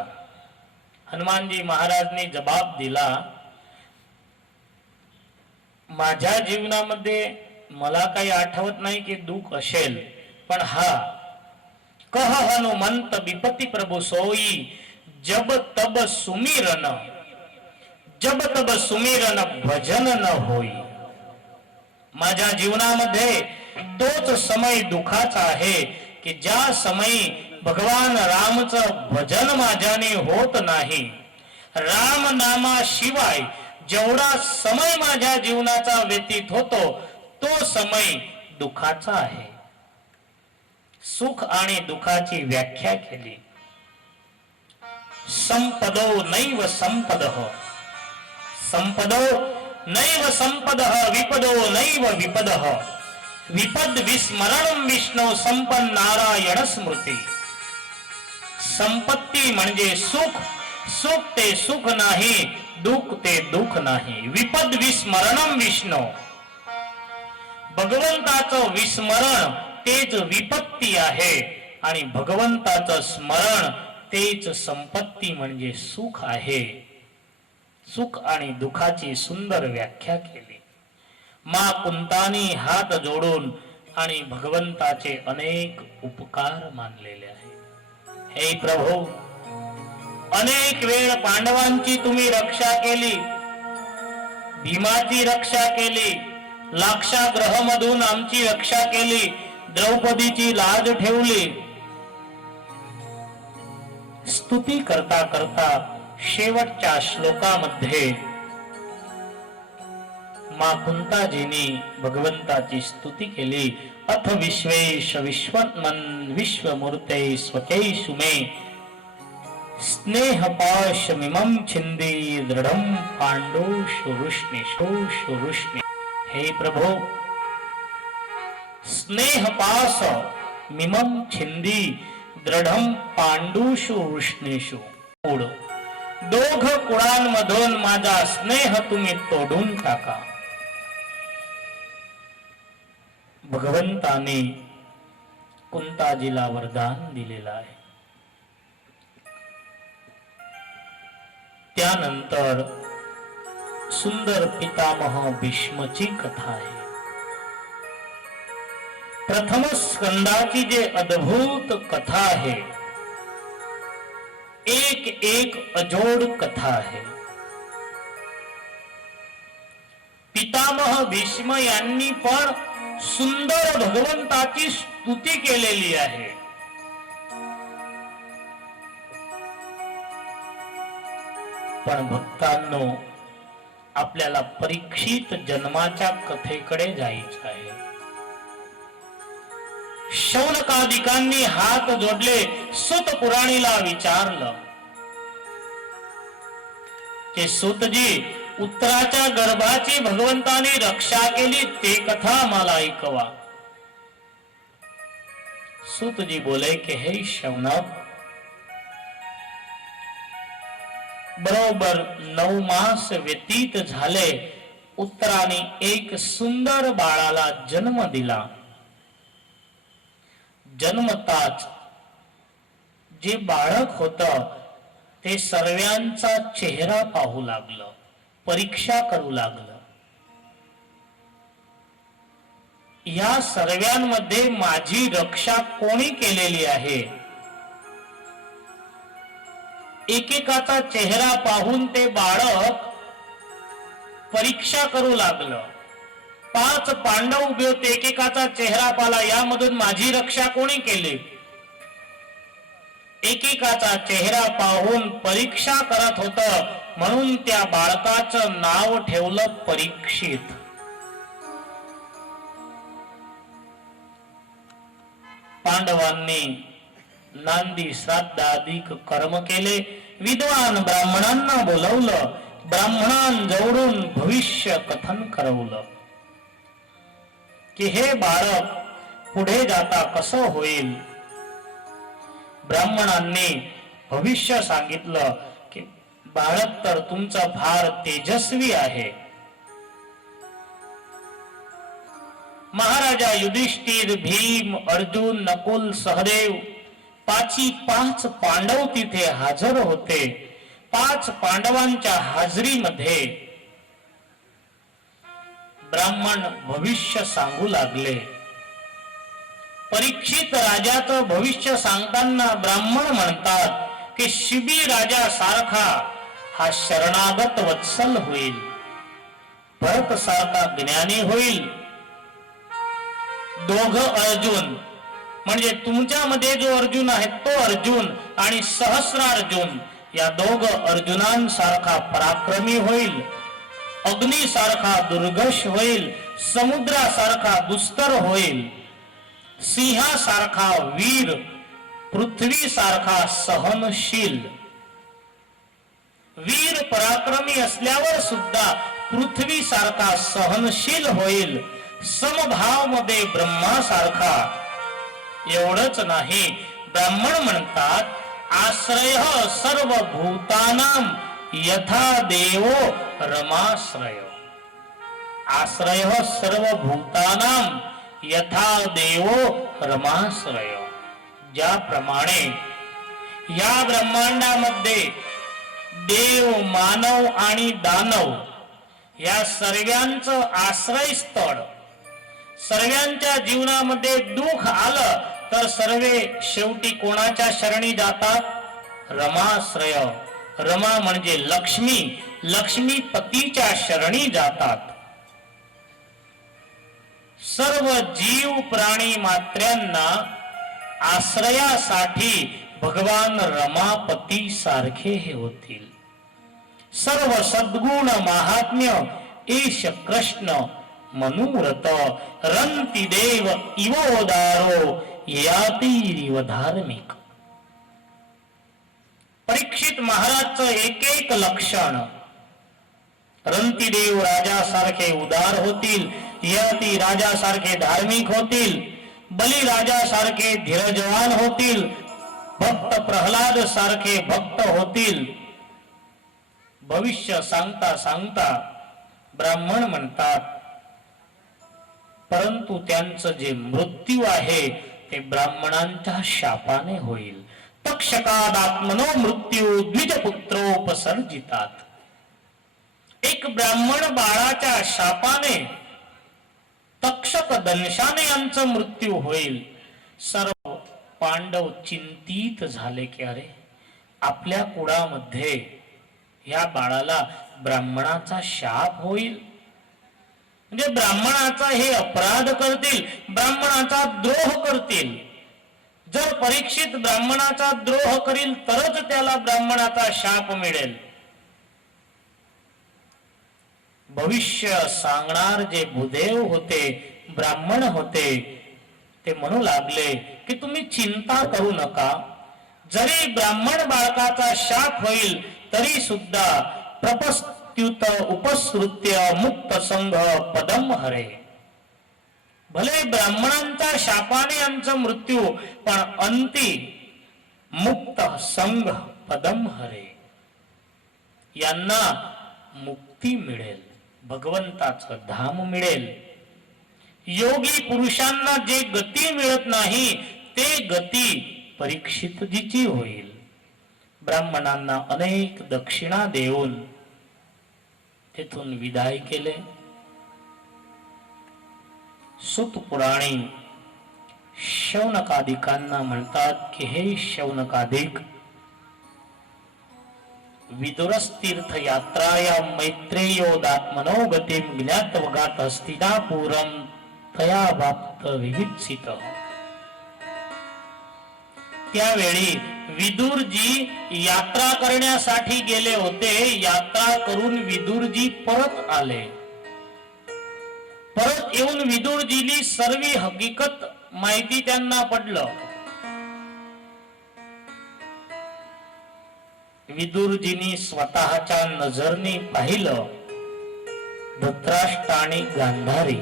हनुमानजी महाराजने जबाब दिला, माझ्या जीवनामध्ये मला काही आठवत नाही की दुःख असेल, पण हा कह हनुमंत विपत्ती प्रभु सोई जब तब सुमिरन, जब तब सुमिरन भजन न होई. माझ्या जीवनामध्ये तोच समय दुखाचा आहे की ज्या समयी भगवान रामचं भजन माझ्याने होत नाही. राम नामाशिवाय जेवढा समय माझ्या जीवनाचा व्यतीत होतो तो समय दुखाचा आहे. सुख आणि दुखाची व्याख्या केली. संपदो नैव संपदः, संपदो नैव संपदः, विपदो नैव विपदः, विपद विस्मरणं विष्णू संपन्न नारायण स्मृती. संपत्ती म्हणजे सुख, सुख ते सुख नाही, दुःख ते दुःख नाही. विपद विस्मरणं विष्णू, भगवंताचं विस्मरण तेच विपत्ती आहे आणि भगवंताचं स्मरण तेच संपत्ती म्हणजे सुख आहे. सुख आणि दुःखाची सुंदर व्याख्या केली. मा कुंतानी हात जोडून आणि भगवंताचे अनेक उपकार मानलेले आहेत. हे प्रभू, अनेक वेळ पांडवांची तुम्ही रक्षा केली, भीमाची रक्षा केली, लाक्षागृहामधून आमची रक्षा केली, द्रौपदीची लाज ठेवली. स्तुती करता करता शेवटच्या श्लोकामध्ये मा कुंताजींनी भगवंताची स्तुती केली. अथ विश्वेश विश्वमन विश्वमूर्ते स्वकेषु मे स्नेह पाशमिमं छिंदी दृढं पांडुषु वृष्णि. हे प्रभो, स्नेह पास मिमं छिंदी दृढं पांडुषु वृष्णेषु. दोघ कुळांमधून माझा स्नेह तुम्ही तोडून टाका. भगवंताने कुंताजीला वरदान दिलेलं आहे. त्यानंतर सुंदर पितामह भीष्मची कथा आहे. प्रथम स्कंदाची जे अद्भुत कथा आहे, एक एक अजोड कथा आहे. पितामह भीष्म यांनी पण सुंदर भगवंताची स्तुती केलेली आहे. पण भक्तांनो, आपल्याला परीक्षित जन्माच्या कथेकडे जायचं आहे. शौनकादिकांनी हात जोडले, सूत पुराणीला विचारलं की सूतजी, उत्तराच्या गर्भाची भगवंताने रक्षा केली ते कथा मला ऐकवा. सूतजी बोले की हे शौनक, बरोबर 9 मास व्यतीत झाले, उत्तराने एक सुंदर बाळाला जन्म दिला. जन्मताच जे बाळक होत ते सर्वांचा चेहरा पाहू लागलं, परीक्षा करू लागलं. या सर्वांमध्ये माझी रक्षा कोणी केलेली आहे? एकेकाचा चेहरा पाहून ते बाळक परीक्षा करू लागलं. 5 पांडव उभे होते, एकेकाचा चेहरा पाला, यामधून माझी रक्षा कोणी केली? एकेकाचा चेहरा पाहून परीक्षा करत होत, म्हणून त्या बाळकाचं नाव ठेवलं परीक्षित. पांडवांनी नांदी श्राद्ध अधिक कर्म केले. विद्वान ब्राह्मणांना बोलवलं, ब्राह्मणांजवळून भविष्य कथन करवलं की हे बाळक पुढे जाता कसं होईल. ब्राह्मणांनी भविष्य सांगितलं की बाळक तर तुमचा फार तेजस्वी आहे. महाराजा युधिष्ठिर, भीम, अर्जुन, नकुल, सहदेव 5 पांडव तिथे हजर होते. 5 पांडवांच्या हाजरीमध्ये ब्राह्मण भविष्य सांगू लागले. परीक्षित राजाचं भविष्य सांगताना ब्राह्मण म्हणतात की शिबी राजा सारखा हा शरणागत वत्सल होईल, भरत सारखा ज्ञानी होईल. दोघ अर्जुन म्हणजे तुमच्यामध्ये जो अर्जुन आहे तो अर्जुन आणि सहस्रार्जुन या दोघ अर्जुनांसारखा पराक्रमी होईल, अग्नीसारखा दुर्गश होईल, समुद्रासारखा दुस्तर होईल, सिंहासारखा वीर, पृथ्वीसारखा सहनशील. वीर पराक्रमी असल्यावर सुद्धा पृथ्वीसारखा सहनशील होईल, समभाव मध्ये ब्रह्मासारखा. एवढंच नाही, ब्राह्मण म्हणतात आश्रय सर्व भूतानां यथा देवो रमाश्रय. आश्रय सर्व भूतानां यथा देवो रमाश्रय. ज्याप्रमाणे या ब्रह्मांडामध्ये देव, मानव आणि दानव या सर्वांचं आश्रयस्थळ, सर्वांच्या जीवनामध्ये दुःख आलं तर सर्वे शेवटी कोणाच्या शरणी जातात? रमाश्रय. रमा म्हणजे लक्ष्मी, लक्ष्मीपतीच्या शरणी जातात. सर्व जीव प्राणी मात्र्यांना आश्रयासाठी भगवान रमापती सारखे हे होतील. सर्व सद्गुण महात्म्य ईश कृष्ण मनोरथ रंती देव इवोदारो यातीरिव धार्मिक. परीक्षित महाराजचं एक एक लक्षण, रंतीदेव राजासारखे उदार होतील, यती राजासारखे धार्मिक होतील, बली राजासारखे धीरजवान होतील, भक्त प्रल्हाद सारखे भक्त होतील. भविष्य सांगता सांगता ब्राह्मण म्हणतात परंतु त्यांचं जे मृत्यू आहे ते ब्राह्मणांच्या शापाने होईल. तक्षकादात्मनो मृत्यू द्विजपुत्रोपसर्जितात. एक ब्राह्मण बाळाच्या शापाने, तक्षक दंशाने यांचं मृत्यू होईल. सर्व पांडव चिंतित झाले की अरे आपल्या कुळामध्ये या बाळाला ब्राह्मणाचा शाप होईल, म्हणजे ब्राह्मणाचा हे अपराध करतील, ब्राह्मणाचा द्रोह करतील. जर परीक्षित ब्राह्मणाचा द्रोह करील तरच त्याला ब्राह्मणाचा शाप मिळेल. भविष्य सांगणार जे भूदेव होते, ब्राह्मण होते, ते म्हणू लागले की तुम्ही चिंता करू नका. जरी ब्राह्मण बाळकाचा शाप होईल तरी सुद्धा प्रपस्त्युत उपसृत्य मुक्त संघ पदम हरे. भले ब्राह्मणांच्या शापाने आमचा मृत्यू, पण अंती मुक्त संघ पदम हरे. यांना मुक्ती मिळेल, भगवंताचं धाम मिळेल. योगी पुरुषांना जे गती मिळत नाही ते गती परीक्षितजीची होईल. ब्राह्मणांना अनेक दक्षिणा देऊन तेथून विदाय केले. सुत पुराणी शौनकादिकांना म्हणतात की हे शौनकादिक, विदुरस्तीर्थ यात्राया मैत्रेयोदात्मनो गतिम ज्ञातवगात हस्तिनापुरम तया वाप्त विवित्सित. त्यावेळी विदुरजी यात्रा करण्यासाठी गेले होते. यात्रा करून विदुरजी परत आले. परत येऊन विदुरजीनी सर्व हकीकत माहिती त्यांना पडलं. विदुरजीनी स्वतःच्या नजरने पाहिलं धृतराष्ट्र आणि गांधारी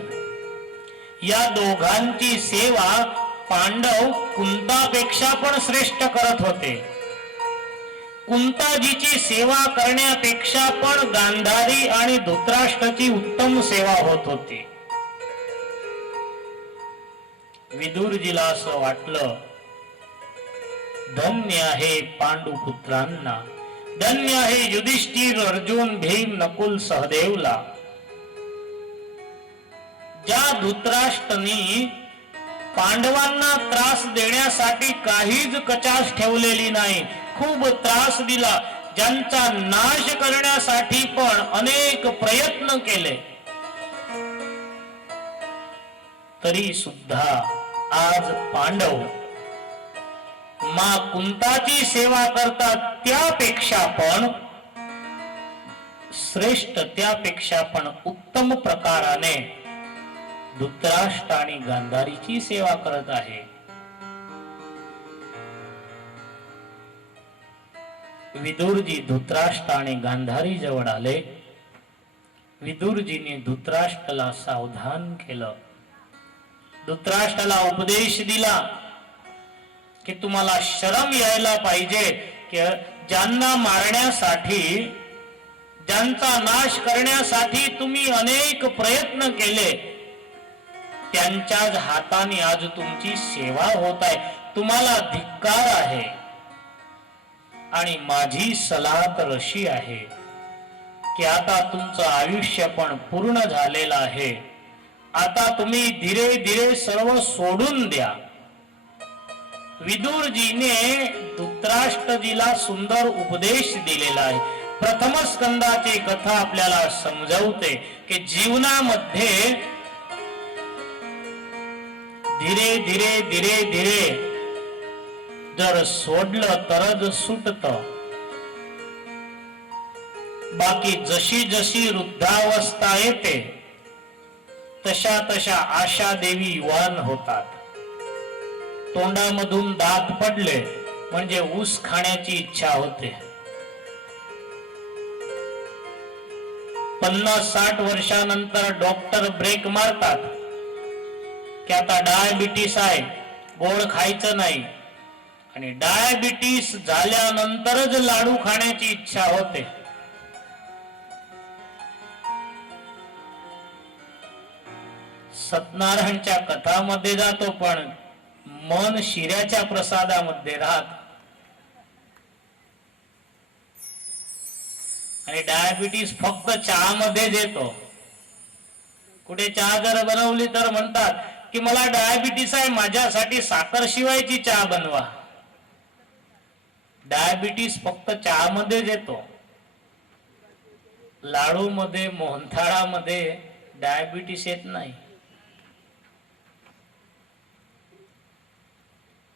या दोघांची सेवा पांडव कुंतापेक्षा पण श्रेष्ठ करत होते. कुंताजीची सेवा करण्यापेक्षा पण गांधारी आणि धृतराष्ट्राची उत्तम सेवा होत होती. विदुरजीला असं वाटलं धन्य आहे पांडुपुत्रांना, धन्य आहे युधिष्ठिर, अर्जुन, भीम, नकुल, सहदेवला. ज्या धृतराष्ट्रांनी पांडवांना त्रास देण्यासाठी काहीच कचास ठेवलेली नाही, खूप त्रास दिला, ज्यांचा नाश करण्यासाठी पण अनेक प्रयत्न केले, तरी सुद्धा आज पांडव मां कुंताची सेवा करतात, त्यापेक्षा पण श्रेष्ठ, त्यापेक्षा पण उत्तम प्रकाराने धृतराष्ट्र आणि गांधारीची सेवा करत आहे. विदुरजी धृतराष्ट्र आणि गांधारी जवळ आले. विदुरजीने धृतराष्ट्राला सावधान केलं, धृतराष्ट्राला उपदेश दिला की तुम्हाला शरम यायला पाहिजे की ज्यांना मारण्यासाठी, ज्यांचा नाश करण्यासाठी तुम्ही अनेक प्रयत्न केले, त्यांच्याच हाताने आज तुमची सेवा होत आहे, तुम्हाला धिक्कार आहे. आणि माझी सलाह तर अशी आहे की आता तुमचं आयुष्य पण पूर्ण झालेलं आहे, आता तुम्ही धीरे धीरे सर्व सोडून द्या. विदुरजीने धृतराष्ट्रजीला सुंदर उपदेश दिलेला आहे. प्रथम स्कंदाची कथा आपल्याला समजावते की जीवनामध्ये धीरे धीरे धीरे धीरे जर सोडलं तरच सुटत, बाकी जशी जशी वृद्धावस्था येते तशा तशा आशा देवी युवान होतात. तोंडामधून दात पडले म्हणजे ऊस खाण्याची इच्छा होते. 50-60 वर्षानंतर डॉक्टर ब्रेक मारतात की आता डायबिटीस आहे, गोड खायचं नाही. आणि डायबिटीस झाल्यानंतरच लाडू खाण्याची इच्छा होते. सत्यनारायणच्या कथामध्ये जातो पण मन शिऱ्याच्या प्रसादामध्ये राहत. आणि डायबिटीस फक्त चहामध्येच येतो. कुठे चहा जर बनवली तर म्हणतात की मला डायबिटीस आहे, माझ्यासाठी साखर शिवायची चहा बनवा. डायबिटीस फक्त चहामध्येच येतो. लाडू मध्ये, मोहनथाळामध्ये डायबिटीस येत नाही.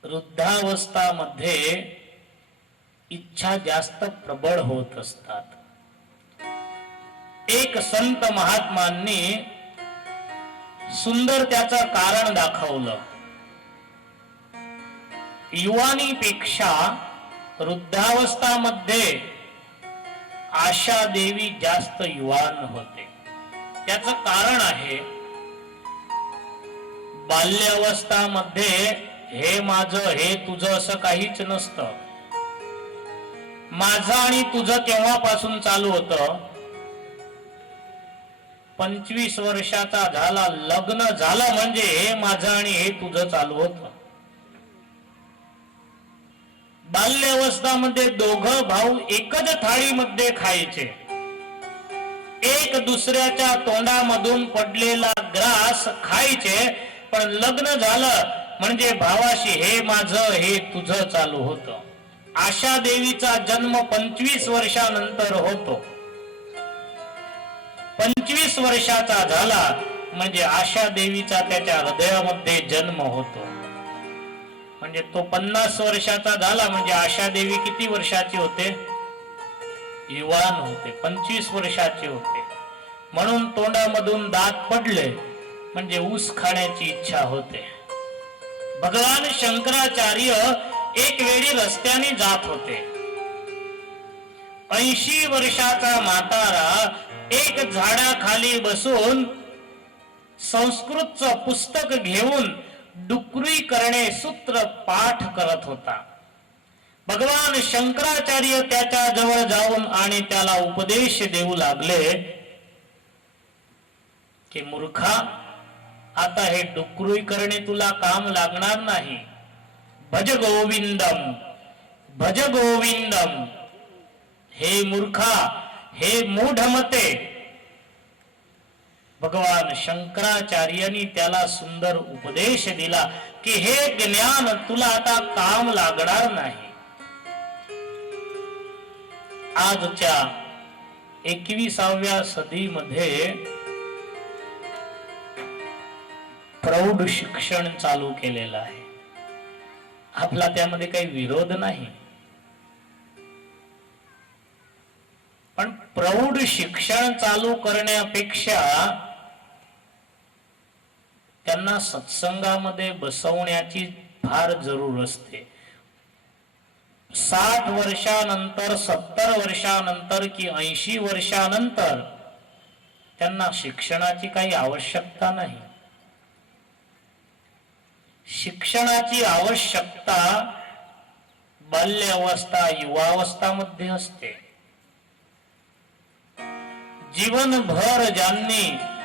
वृद्धावस्थामध्ये इच्छा जास्त प्रबळ होत असतात. एक संत महात्मांनी सुंदर त्याचं कारण दाखवलं. युवानीपेक्षा वृद्धावस्थामध्ये आशा देवी जास्त युवान होते. त्याचं कारण आहे, बाल्यावस्थामध्ये हे माझं, हे तुझं असं काहीच नसतं. माझं आणि तुझं केव्हापासून चालू होतं? 25 वर्षाचा झाला, लग्न झालं म्हणजे हे माझं आणि हे तुझं चालू होतं. बाल्यावस्थामध्ये दोघं भाऊ एकच थाळीमध्ये खायचे. एक दुसऱ्याच्या तोंडामधून पडलेला ग्रास खायचे. पण लग्न झालं म्हणजे भावाशी हे माझं, हे तुझं चालू होतं. आशा देवीचा जन्म 25 वर्षानंतर होतो. 25 वर्षाचा झाला म्हणजे आशा देवीचा त्याच्या हृदयामध्ये जन्म होतो. म्हणजे तो 50 वर्षाचा झाला म्हणजे आशा देवी किती वर्षाची होते? युवान होते, 25 वर्षाचे होते. म्हणून तोंडामधून दात पडले म्हणजे ऊस खाण्याची इच्छा होते. भगवान शंकराचार्य एक वेळी रस्त्याने जात होते. 80 वर्षाचा म्हातारा एक झाडाखाली बसून संस्कृतचं पुस्तक घेऊन डुकरी करणे सूत्र पाठ करत होता. भगवान शंकराचार्य त्याच्या जवळ जाऊन आणि त्याला उपदेश देऊ लागले की मूर्खा, आता हे डुकरी करणे तुला काम लागणार नाही. भज गोविंदम, भज गोविंदम. हे मूर्खा, हे मूढमते, भगवान शंकराचार्यांनी त्याला सुंदर उपदेश दिला की हे ज्ञान तुला आता काम लागणार नाही. आजच्या 21व्या सदीमध्ये प्रौढ शिक्षण चालू केलेलं आहे. आपला त्यामध्ये काही विरोध नाही, पण प्रौढ शिक्षण चालू करण्यापेक्षा त्यांना सत्संगामध्ये बसवण्याची फार जरूर असते. 60 वर्षानंतर, 70 वर्षानंतर की 80 वर्षानंतर त्यांना शिक्षणाची काही आवश्यकता नाही. शिक्षणाची आवश्यकता बाल्यावस्था, युवावस्थामध्ये असते. जीवनभर ज्यांनी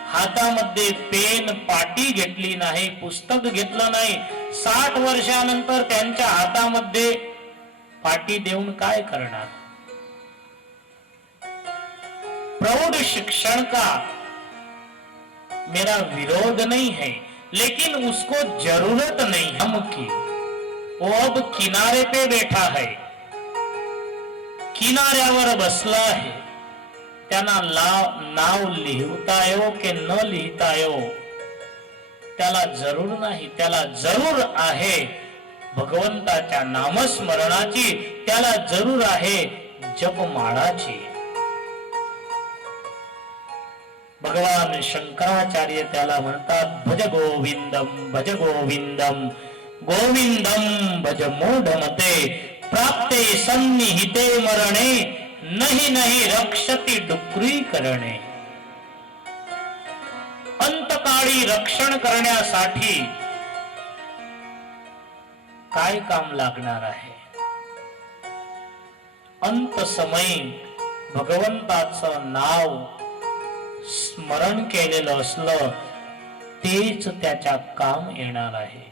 हातामध्ये पेन पाटी घेतली नाही, पुस्तक घेतलं नाही, 60 वर्षानंतर त्यांच्या हातामध्ये पाटी देऊन काय करणार? प्रौढ़ शिक्षण का मेरा विरोध नहीं है, लेकिन उसको जरूरत नहीं हम की. वो अब किनारे पे बैठा है, किनाऱ्यावर बसला आहे. त्यांना नाव लिहिता येवो की न लिहिता येवो त्याला जरूर नाही. त्याला जरूर आहे भगवंताच्या नामस्मरणाची, त्याला जरूर आहे जपमाळाची. भगवान शंकराचार्य त्याला म्हणतात भज गोविंदम भज गोविंदम गोविंदम भज मूढमते प्राप्ते सन्निहिते मरणे नहीं नहीं रक्षति डुक्री करणे. अंतकाळी रक्षण करण्यासाठी काय काम लागणार आहे? अंत समयी भगवंताचं नाव स्मरण केलेलं असलं तेच त्याच्या काम येणार आहे.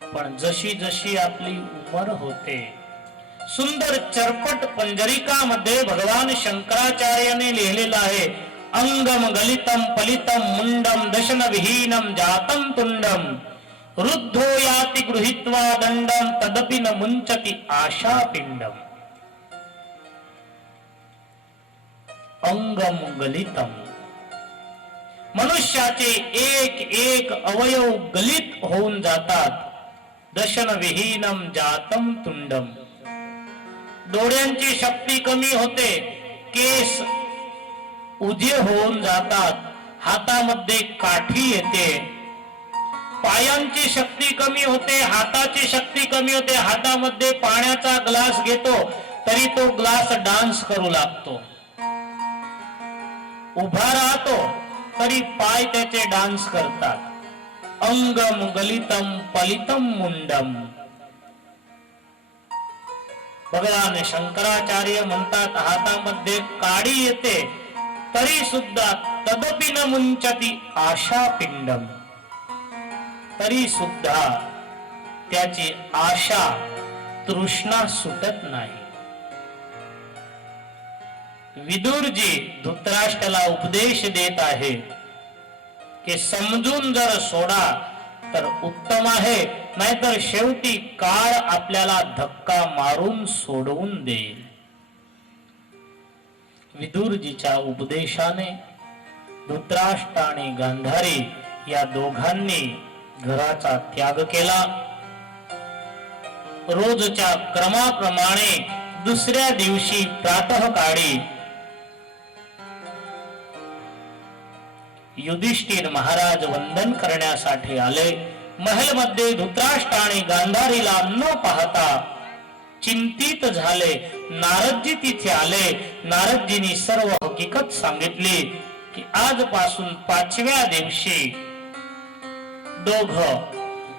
पण जशी जशी आपली उमर होते, सुंदर चरपट पंजरिकामध्ये भगवान शंकराचार्याने लिहिलेलं आहे अंगम गलितम पलितम मुंडम दशन विहीनम जातम तुंडम वृद्धो याति गृहीत्वा दंडम तदपि न मुंचति आशा पिंडम. अंगम गलितम, मनुष्याचे एक एक अवयव गलित होऊन जातात. दशन विहीनम जातम तुंडम, डोळ्यांची शक्ती कमी होते, केस उजे होऊन जातात, हातामध्ये काठी येते. पायांची शक्ती कमी होते, हाताची शक्ती कमी होते. हातामध्ये पाण्याचा ग्लास घेतो तरी तो ग्लास डान्स करू लागतो. उभा राहतो तरी पाय त्याचे डान्स करतात. अंगम गलितम पलितम मुंडम. भगवान शंकराचार्य म्हणतात हातामध्ये काडी येते तरी सुद्धा तदपि न मुंचति आशा पिंडम, तरी सुद्धा त्याची आशा तृष्णा सुटत नाही. विदुरजी धृतराष्ट्राला उपदेश देत आहे की समजून जर सोडा तर उत्तम आहे, नाहीतर शेवटी काळ आपल्याला धक्का मारून सोडवून देईल. विदुरजीच्या उपदेशाने धृतराष्ट्र आणि गांधारी या दोघांनी घराचा त्याग केला. रोजच्या क्रमाप्रमाणे दुसऱ्या दिवशी प्रातःकाळी युधिष्ठिर महाराज वंदन करण्यासाठी आले. महलमध्ये धृतराष्ट्र आणि गांधारीला न पाहता चिंतित झाले. नारदजी तिथे आले. नारदजींनी सर्व हकीकत सांगितली की आजपासून 5व्या दिवशी दोघं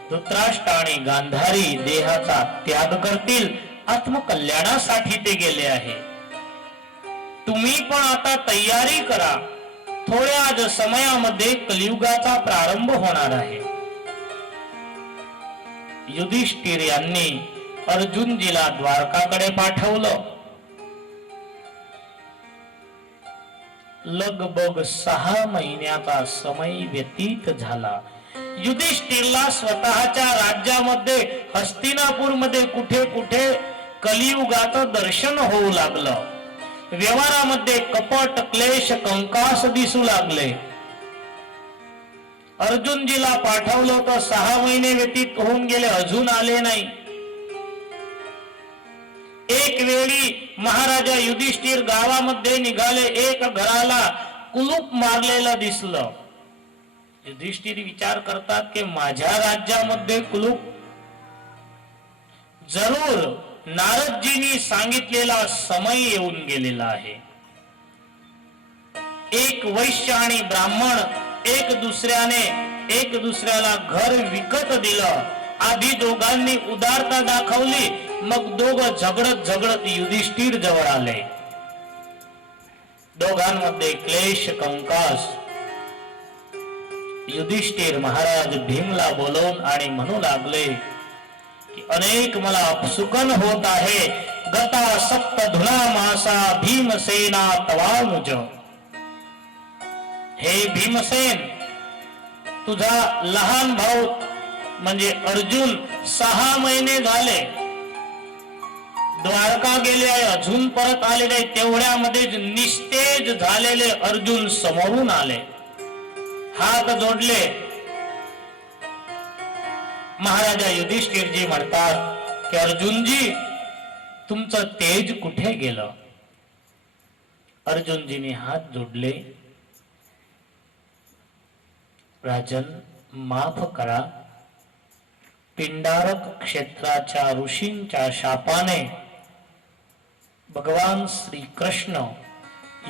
धृतराष्ट्र आणि गांधारी देहाचा त्याग करतील. आत्मकल्याणासाठी ते गेले आहे. तुम्ही पण आता तयारी करा. थोड्याच समयामध्ये कलियुगाचा प्रारंभ होणार आहे. युधिष्ठिर यांनी अर्जुनजीला द्वारकाकडे पाठवलं. लगबग 6 महिन्याचा समय व्यतीत झाला. युधिष्ठिरला स्वतःच्या राज्यामध्ये हस्तिनापूरमध्ये कुठे कुठे कलियुगाचं दर्शन होऊ लागलं. व्यवहारामध्ये कपट क्लेश कंकास दिसू लागले. अर्जुनजीला पाठवलं तर 6 महिने व्यतीत होऊन गेले, अजून आले नाही. एक वेळी महाराजा युधिष्ठिर गावामध्ये निघाले. एक घराला कुलूप मारलेलं दिसलं. युधिष्ठिर विचार करतात की माझ्या राज्यामध्ये कुलूप, जरूर नारदजींनी सांगितलेला समय येऊन गेलेला आहे. एक वैश्य आणि ब्राह्मण एक दुसऱ्याला घर विकत दिलं. आधी दोघांनी उदारता दाखवली, मग दोघं झगडत युधिष्ठिर जवळ आले. दोघांमध्ये क्लेश कंकास. युधिष्ठिर महाराज भीमला बोलवून आणि म्हणू लागले की अनेक मला अपसुकन होत आहे. गता सप्त धुना मासा भीमसेना तवामुज. हे भीमसेन, तुझा लहान भाऊ म्हणजे अर्जुन 6 महिने झाले द्वारका गेले आहे, अजून परत आले नाही. तेवढ्यामध्ये निस्तेज झालेले अर्जुन समोरून आले, हात जोडले. महाराजा युधिष्ठिरजी म्हणतात की अर्जुनजी, तुमचं तेज कुठे गेलं? अर्जुनजीने हात जोडले. राजन, माफ करा. पिंडारक क्षेत्राच्या ऋषींच्या शापाने भगवान श्रीकृष्ण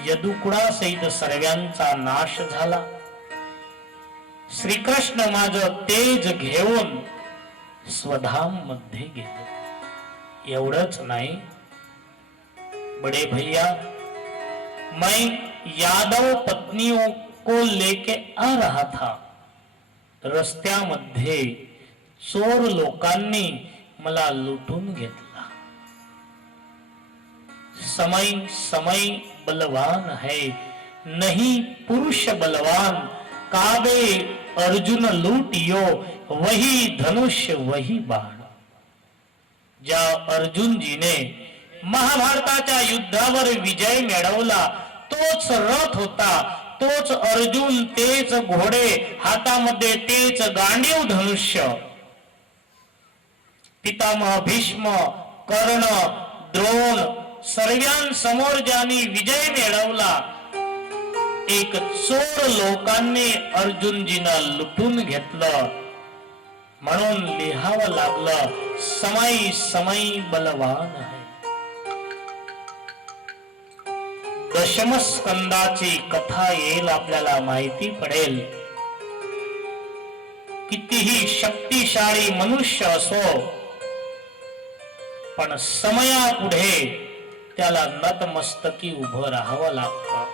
यदुकुळासहित सर्वांचा नाश झाला. श्रीकृष्ण माझं तेज घेऊन स्वधाम मध्ये गेले. एवढंच नाही, बड़े भैया, मैं यादव पत्नियों को लेके आ रहा था. रस्त्यामध्ये चोर लोकांनी मला लुटून घेतला. समय बलवान है, नहीं पुरुष बलवान. काबे अर्जुन लूटियो, वही धनुष्य वही बाण. ज्या अर्जुनजीने महाभारताच्या युद्धावर विजय मिळवला, तोच रथ होता, तोच अर्जुन, तेच घोडे, हातामध्ये तेच गांडीव धनुष्य. पितामह भीष्म, कर्ण, द्रोण सर्वांसमोर ज्यांनी विजय मिळवला, एक चोर लोकांनी अर्जुनजींना लुटून घेतलं. म्हणून लिहावं लागलं, समय बलवान आहे. दशमस्कंदाची कथा येईल, आपल्याला माहिती पडेल. कितीही शक्तिशाली मनुष्य असो, पण समयापुढे त्याला नतमस्तकी उभं राहावं लागतं.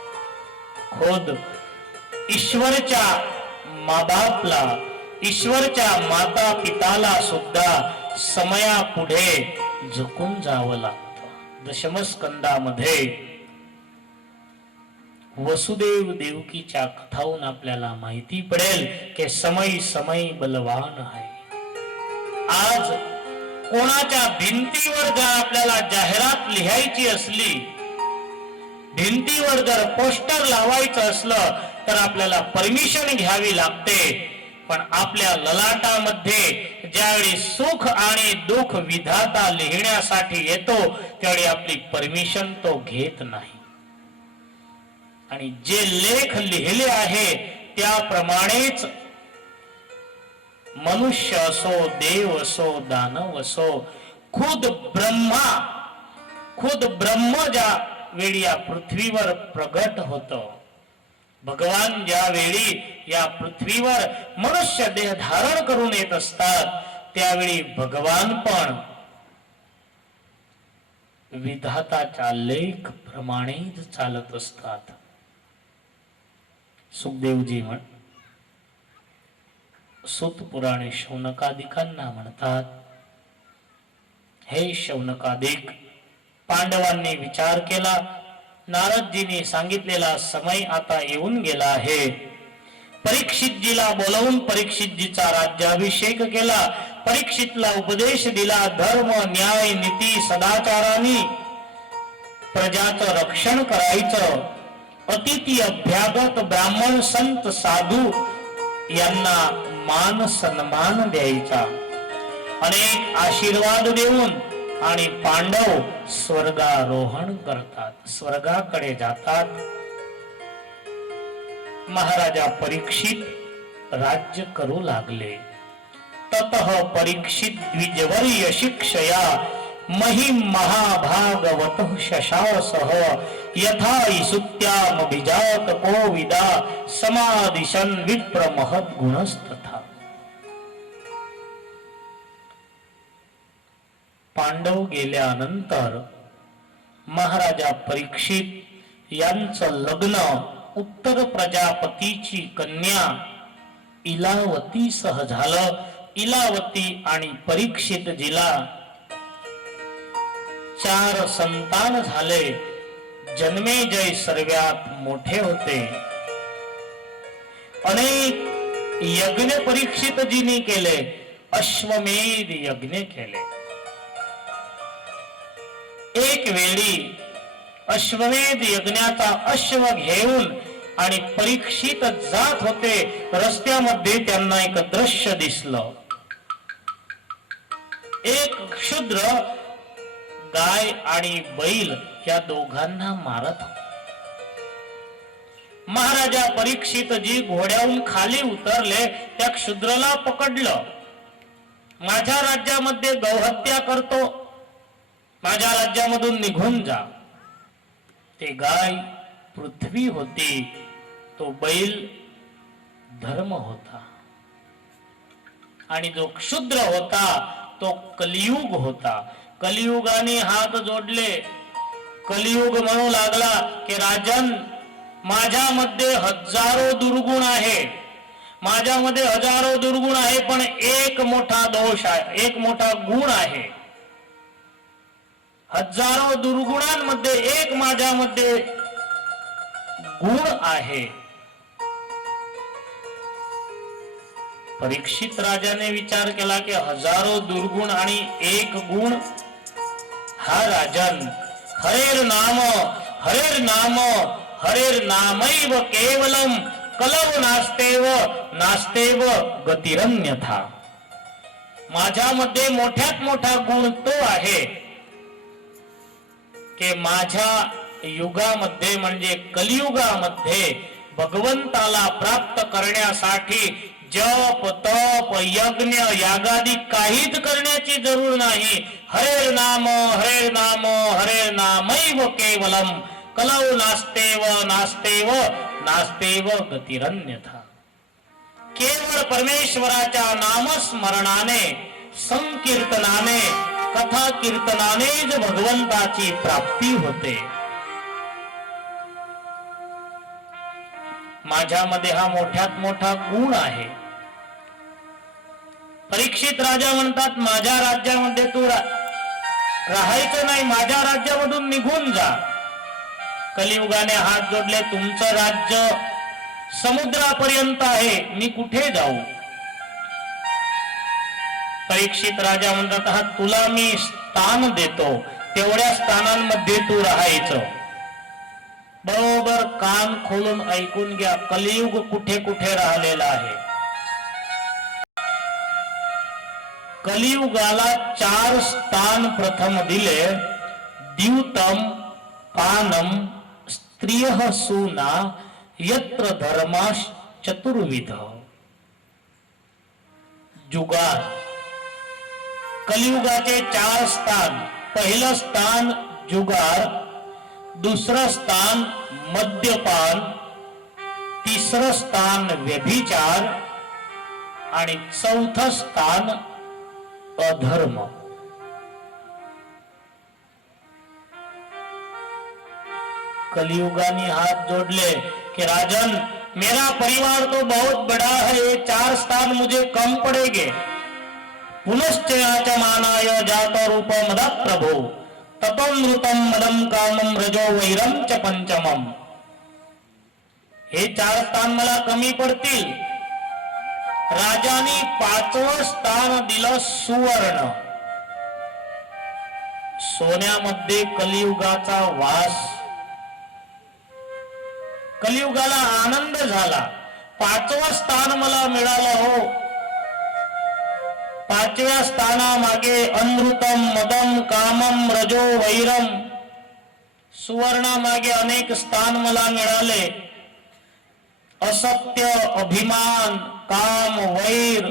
खुद ईश्वरच्या माबापला, ईश्वरच्या माता पिताला सुद्धा समयापुढे झुकून जावं लागतं. दशमस्कंदामध्ये वसुदेव देवकीच्या कथावून आपल्याला माहिती पडेल की समय बलवान आहे. आज कोणाच्या भिंतीवर जर आपल्याला जाहिरात लिहायची असली, भिंतीवर जर पोस्टर लावायचं असलं, तर आपल्याला परमिशन घ्यावी लागते. पण आपल्या ललाटामध्ये ज्यावेळी सुख आणि दुःख विधाता लिहिण्यासाठी येतो, त्यावेळी आपली परमिशन तो घेत नाही. आणि जे लेख लिहिले आहे त्याप्रमाणेच मनुष्य असो, देव असो, दानव असो, खुद ब्रह्म ज्या वेळी या पृथ्वीवर प्रगट होतो, भगवान ज्या वेळी या पृथ्वीवर मनुष्य देह धारण करून येत असतात, त्यावेळी भगवान पण विधाताच्या लेख प्रमाणेच चालत असतात. सुखदेवजी सूत पुराणे शौनकादिकांना म्हणतात, हे शौनकादिक, पांडवांनी विचार केला, नारदजींनी सांगितलेला समय आता येऊन गेला आहे. परीक्षितजीला बोलवून परीक्षितजीचा राज्याभिषेक केला. परीक्षितला उपदेश दिला. धर्म, न्याय, नीती, सदाचाराने प्रजाचं रक्षण करायचं. अतिथी अभ्यागत ब्राह्मण संत साधू यांना मान सन्मान द्यायचा. अनेक आशीर्वाद देऊन आणि पांडव स्वर्गारोहण करतात, स्वर्गाकडे जातात. महाराजा परीक्षित राज्य करू लागले. ततः परीक्षित द्विजवर्य शिक्षया महिम महाभागवत शशासह यथा सुत्यामभिजात कोविदा समादिशन विप्र महत् गुणस्तथा. पांडव गेल्यानंतर महाराजा परीक्षित यांचं लग्न उत्तर प्रजापतीची कन्या इलावती सह झालं. इलावती आणि परीक्षितजीला 4 संतान झाले. जन्मेजय सर्वात मोठे होते. अनेक यज्ञ परीक्षितजींनी केले. अश्वमेध यज्ञ केले. एक वेळी अश्वमेध यज्ञाचा अश्व घेऊन आणि परीक्षित जात होते. रस्त्यामध्ये त्यांना एक दृश्य दिसलं. एक क्षुद्र गाय आणि बैल या दोघांना मारत होते. महाराजा परीक्षितजी घोड्यावरून खाली उतरले. त्या क्षुद्राला पकडलं. माझ्या राज्यामध्ये गौहत्या करतो, माझ्या राज्यामधून निघून जा. ते गाय पृथ्वी होती, तो बैल धर्म होता आणि जो क्षुद्र होता तो कलियुग होता. कलियुगाने हात जोडले. कलियुग म्हणू लागला की राजन, माझ्यामध्ये हजारो दुर्गुण आहे, माझ्यामध्ये हजारो दुर्गुण आहे, पण एक मोठा दोष आहे, एक मोठा गुण आहे. हजारो दुर्गुणांमध्ये एक माझ्यामध्ये गुण आहे. परीक्षित राजाने विचार केला की हजारो दुर्गुण आणि एक गुण. हा राजन, हरेर नाम हरेर नाम हरेर नामैव केवलम कलव नास्तेव नास्तेव गतिरन्यथा. माझ्यामध्ये मोठ्यात मोठा गुण तो आहे की माझ्या युगामध्ये म्हणजे कलियुगामध्ये भगवंताला प्राप्त करण्यासाठी जप तप यज्ञ यागादी काहीच करण्याची जरूर नाही. हरेर नाम हरेर नामैव केवलम कलौ नास्तेव नास्तेव नास्तेव गतिरन्यथा. केवळ परमेश्वराच्या नामस्मरणाने, संकीर्तनाने, कथा कीर्तनानेच भगवंताची प्राप्ती होते. माझ्यामध्ये हा मोठ्यात मोठा गुण आहे. परीक्षित राजा म्हणतात, माझ्या राज्यामध्ये तू राहायचं नाही, माझ्या राज्यामधून निघून जा. कलियुगाने हात जोडले. तुमचं राज्य समुद्रापर्यंत आहे, मी कुठे जाऊ? परीक्षित राजा म्हणतात, हा तुला मी स्थान देतो, तेवढ्या स्थानांमध्ये तू राहायचं. बरोबर कान खोलून ऐकून घ्या, कलियुग कुठे कुठे राहिलेला आहे. कलियुगाला 4 स्थान प्रथम दिले. द्यूतम पानम स्त्रियः सूना यत्र धर्माश चतुर्विध. जुगार. कलियुगाचे 4 स्थान. पहिलं स्थान जुगार, दुसरं स्थान मद्यपान, तिसरं स्थान व्यभिचार आणि चौथं स्थान अधर्म. कलियुगाने हात जोडले कि राजन, मेरा परिवार तो बहुत बड़ा है, ये 4 स्थान मुझे कम पड़ेंगे. पुनश्च याचमानाय जात रूप मदा प्रभो ततोमृतम मदम कामम रजो वैरम च पंचमम. हे 4 स्थान मला कमी पडतील. राजाने 5वं स्थान दिलं सुवर्ण. सोन्यामध्ये कलियुगाचा वास. कलियुगाला आनंद झाला. 5वं स्थान मला मिळालं हो. 5व्या स्थानामागे अनृतम मदम कामम रजो वैरम. सुवर्णामागे अनेक स्थान मला मिळाले. असत्य, अभिमान, काम, वैर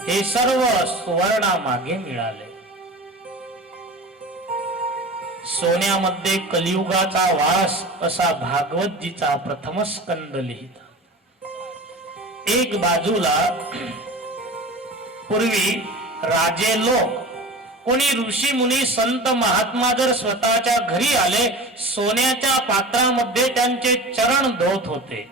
हे सर्व सुवर्णामागे मिळाले. सोन्यामध्ये कलियुगाचा वास असा भागवतजीचा प्रथम स्कंद लिहितात. एक बाजूला पूर्वी राजे लोक, कोणी ऋषी मुनी संत महात्मा जर स्वतःच्या घरी आले, सोन्याच्या पात्रामध्ये त्यांचे चरण धुत होते.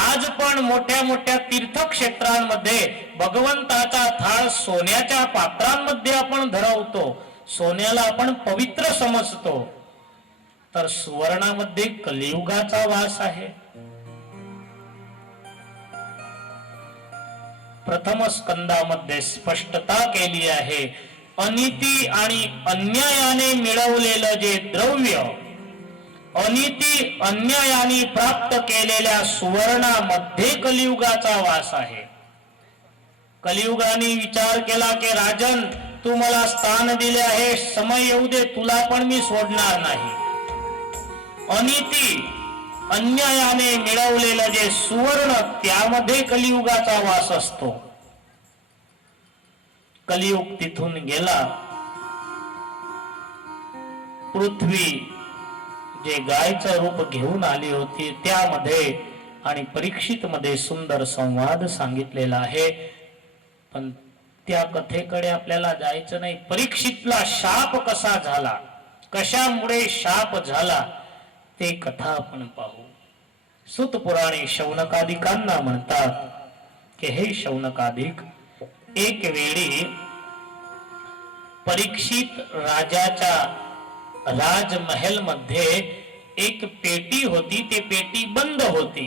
आज पण मोठ्या मोठ्या तीर्थक्षेत्रांमध्ये भगवंताचा थाळ सोन्याच्या पात्रांमध्ये आपण धरवतो. सोन्याला आपण पवित्र समजतो. तर सुवर्णामध्ये कलियुगाचा वास आहे. प्रथम स्कंदामध्ये स्पष्टता केली आहे. अनिती आणि अन्यायाने मिळवलेलं जे द्रव्य, अनिती अन्यायाने प्राप्त केलेल्या सुवर्णामध्ये कलियुगाचा वास आहे. कलियुगाने विचार केला की राजन, तू मला स्थान दिले आहे, समय येऊ दे, तुला पण मी सोडणार नाही. अनिती अन्यायाने मिळवलेलं जे सुवर्ण, त्यामध्ये कलियुगाचा वास असतो. कलियुग तिथून गेला. पृथ्वी जे गायचं रूप घेऊन आली होती त्यामध्ये आणि परीक्षित मध्ये सुंदर संवाद सांगितलेला आहे. पण त्या कथेकडे आपल्याला जायचं नाही. परीक्षितला शाप कसा झाला, कशामुळे शाप झाला, ते कथा आपण पाहू. सूत पुराणे शौनकादिकांना म्हणतात की हे शौनकादिक, एक वेळी परीक्षित राजाच्या राजमहल मध्ये एक पेटी होती. ती पेटी बंद होती.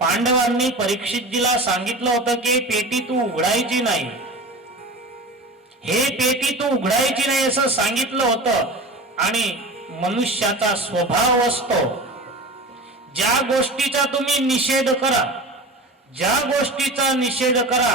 पांडवांनी परीक्षितजीला सांगितलं होतं की पेटी तू उघडायची नाही, हे पेटी तू उघडायची नाही असं सांगितलं होतं. आणि मनुष्याचा स्वभाव असतो, ज्या गोष्टीचा तुम्ही निषेध करा, ज्या गोष्टीचा निषेध करा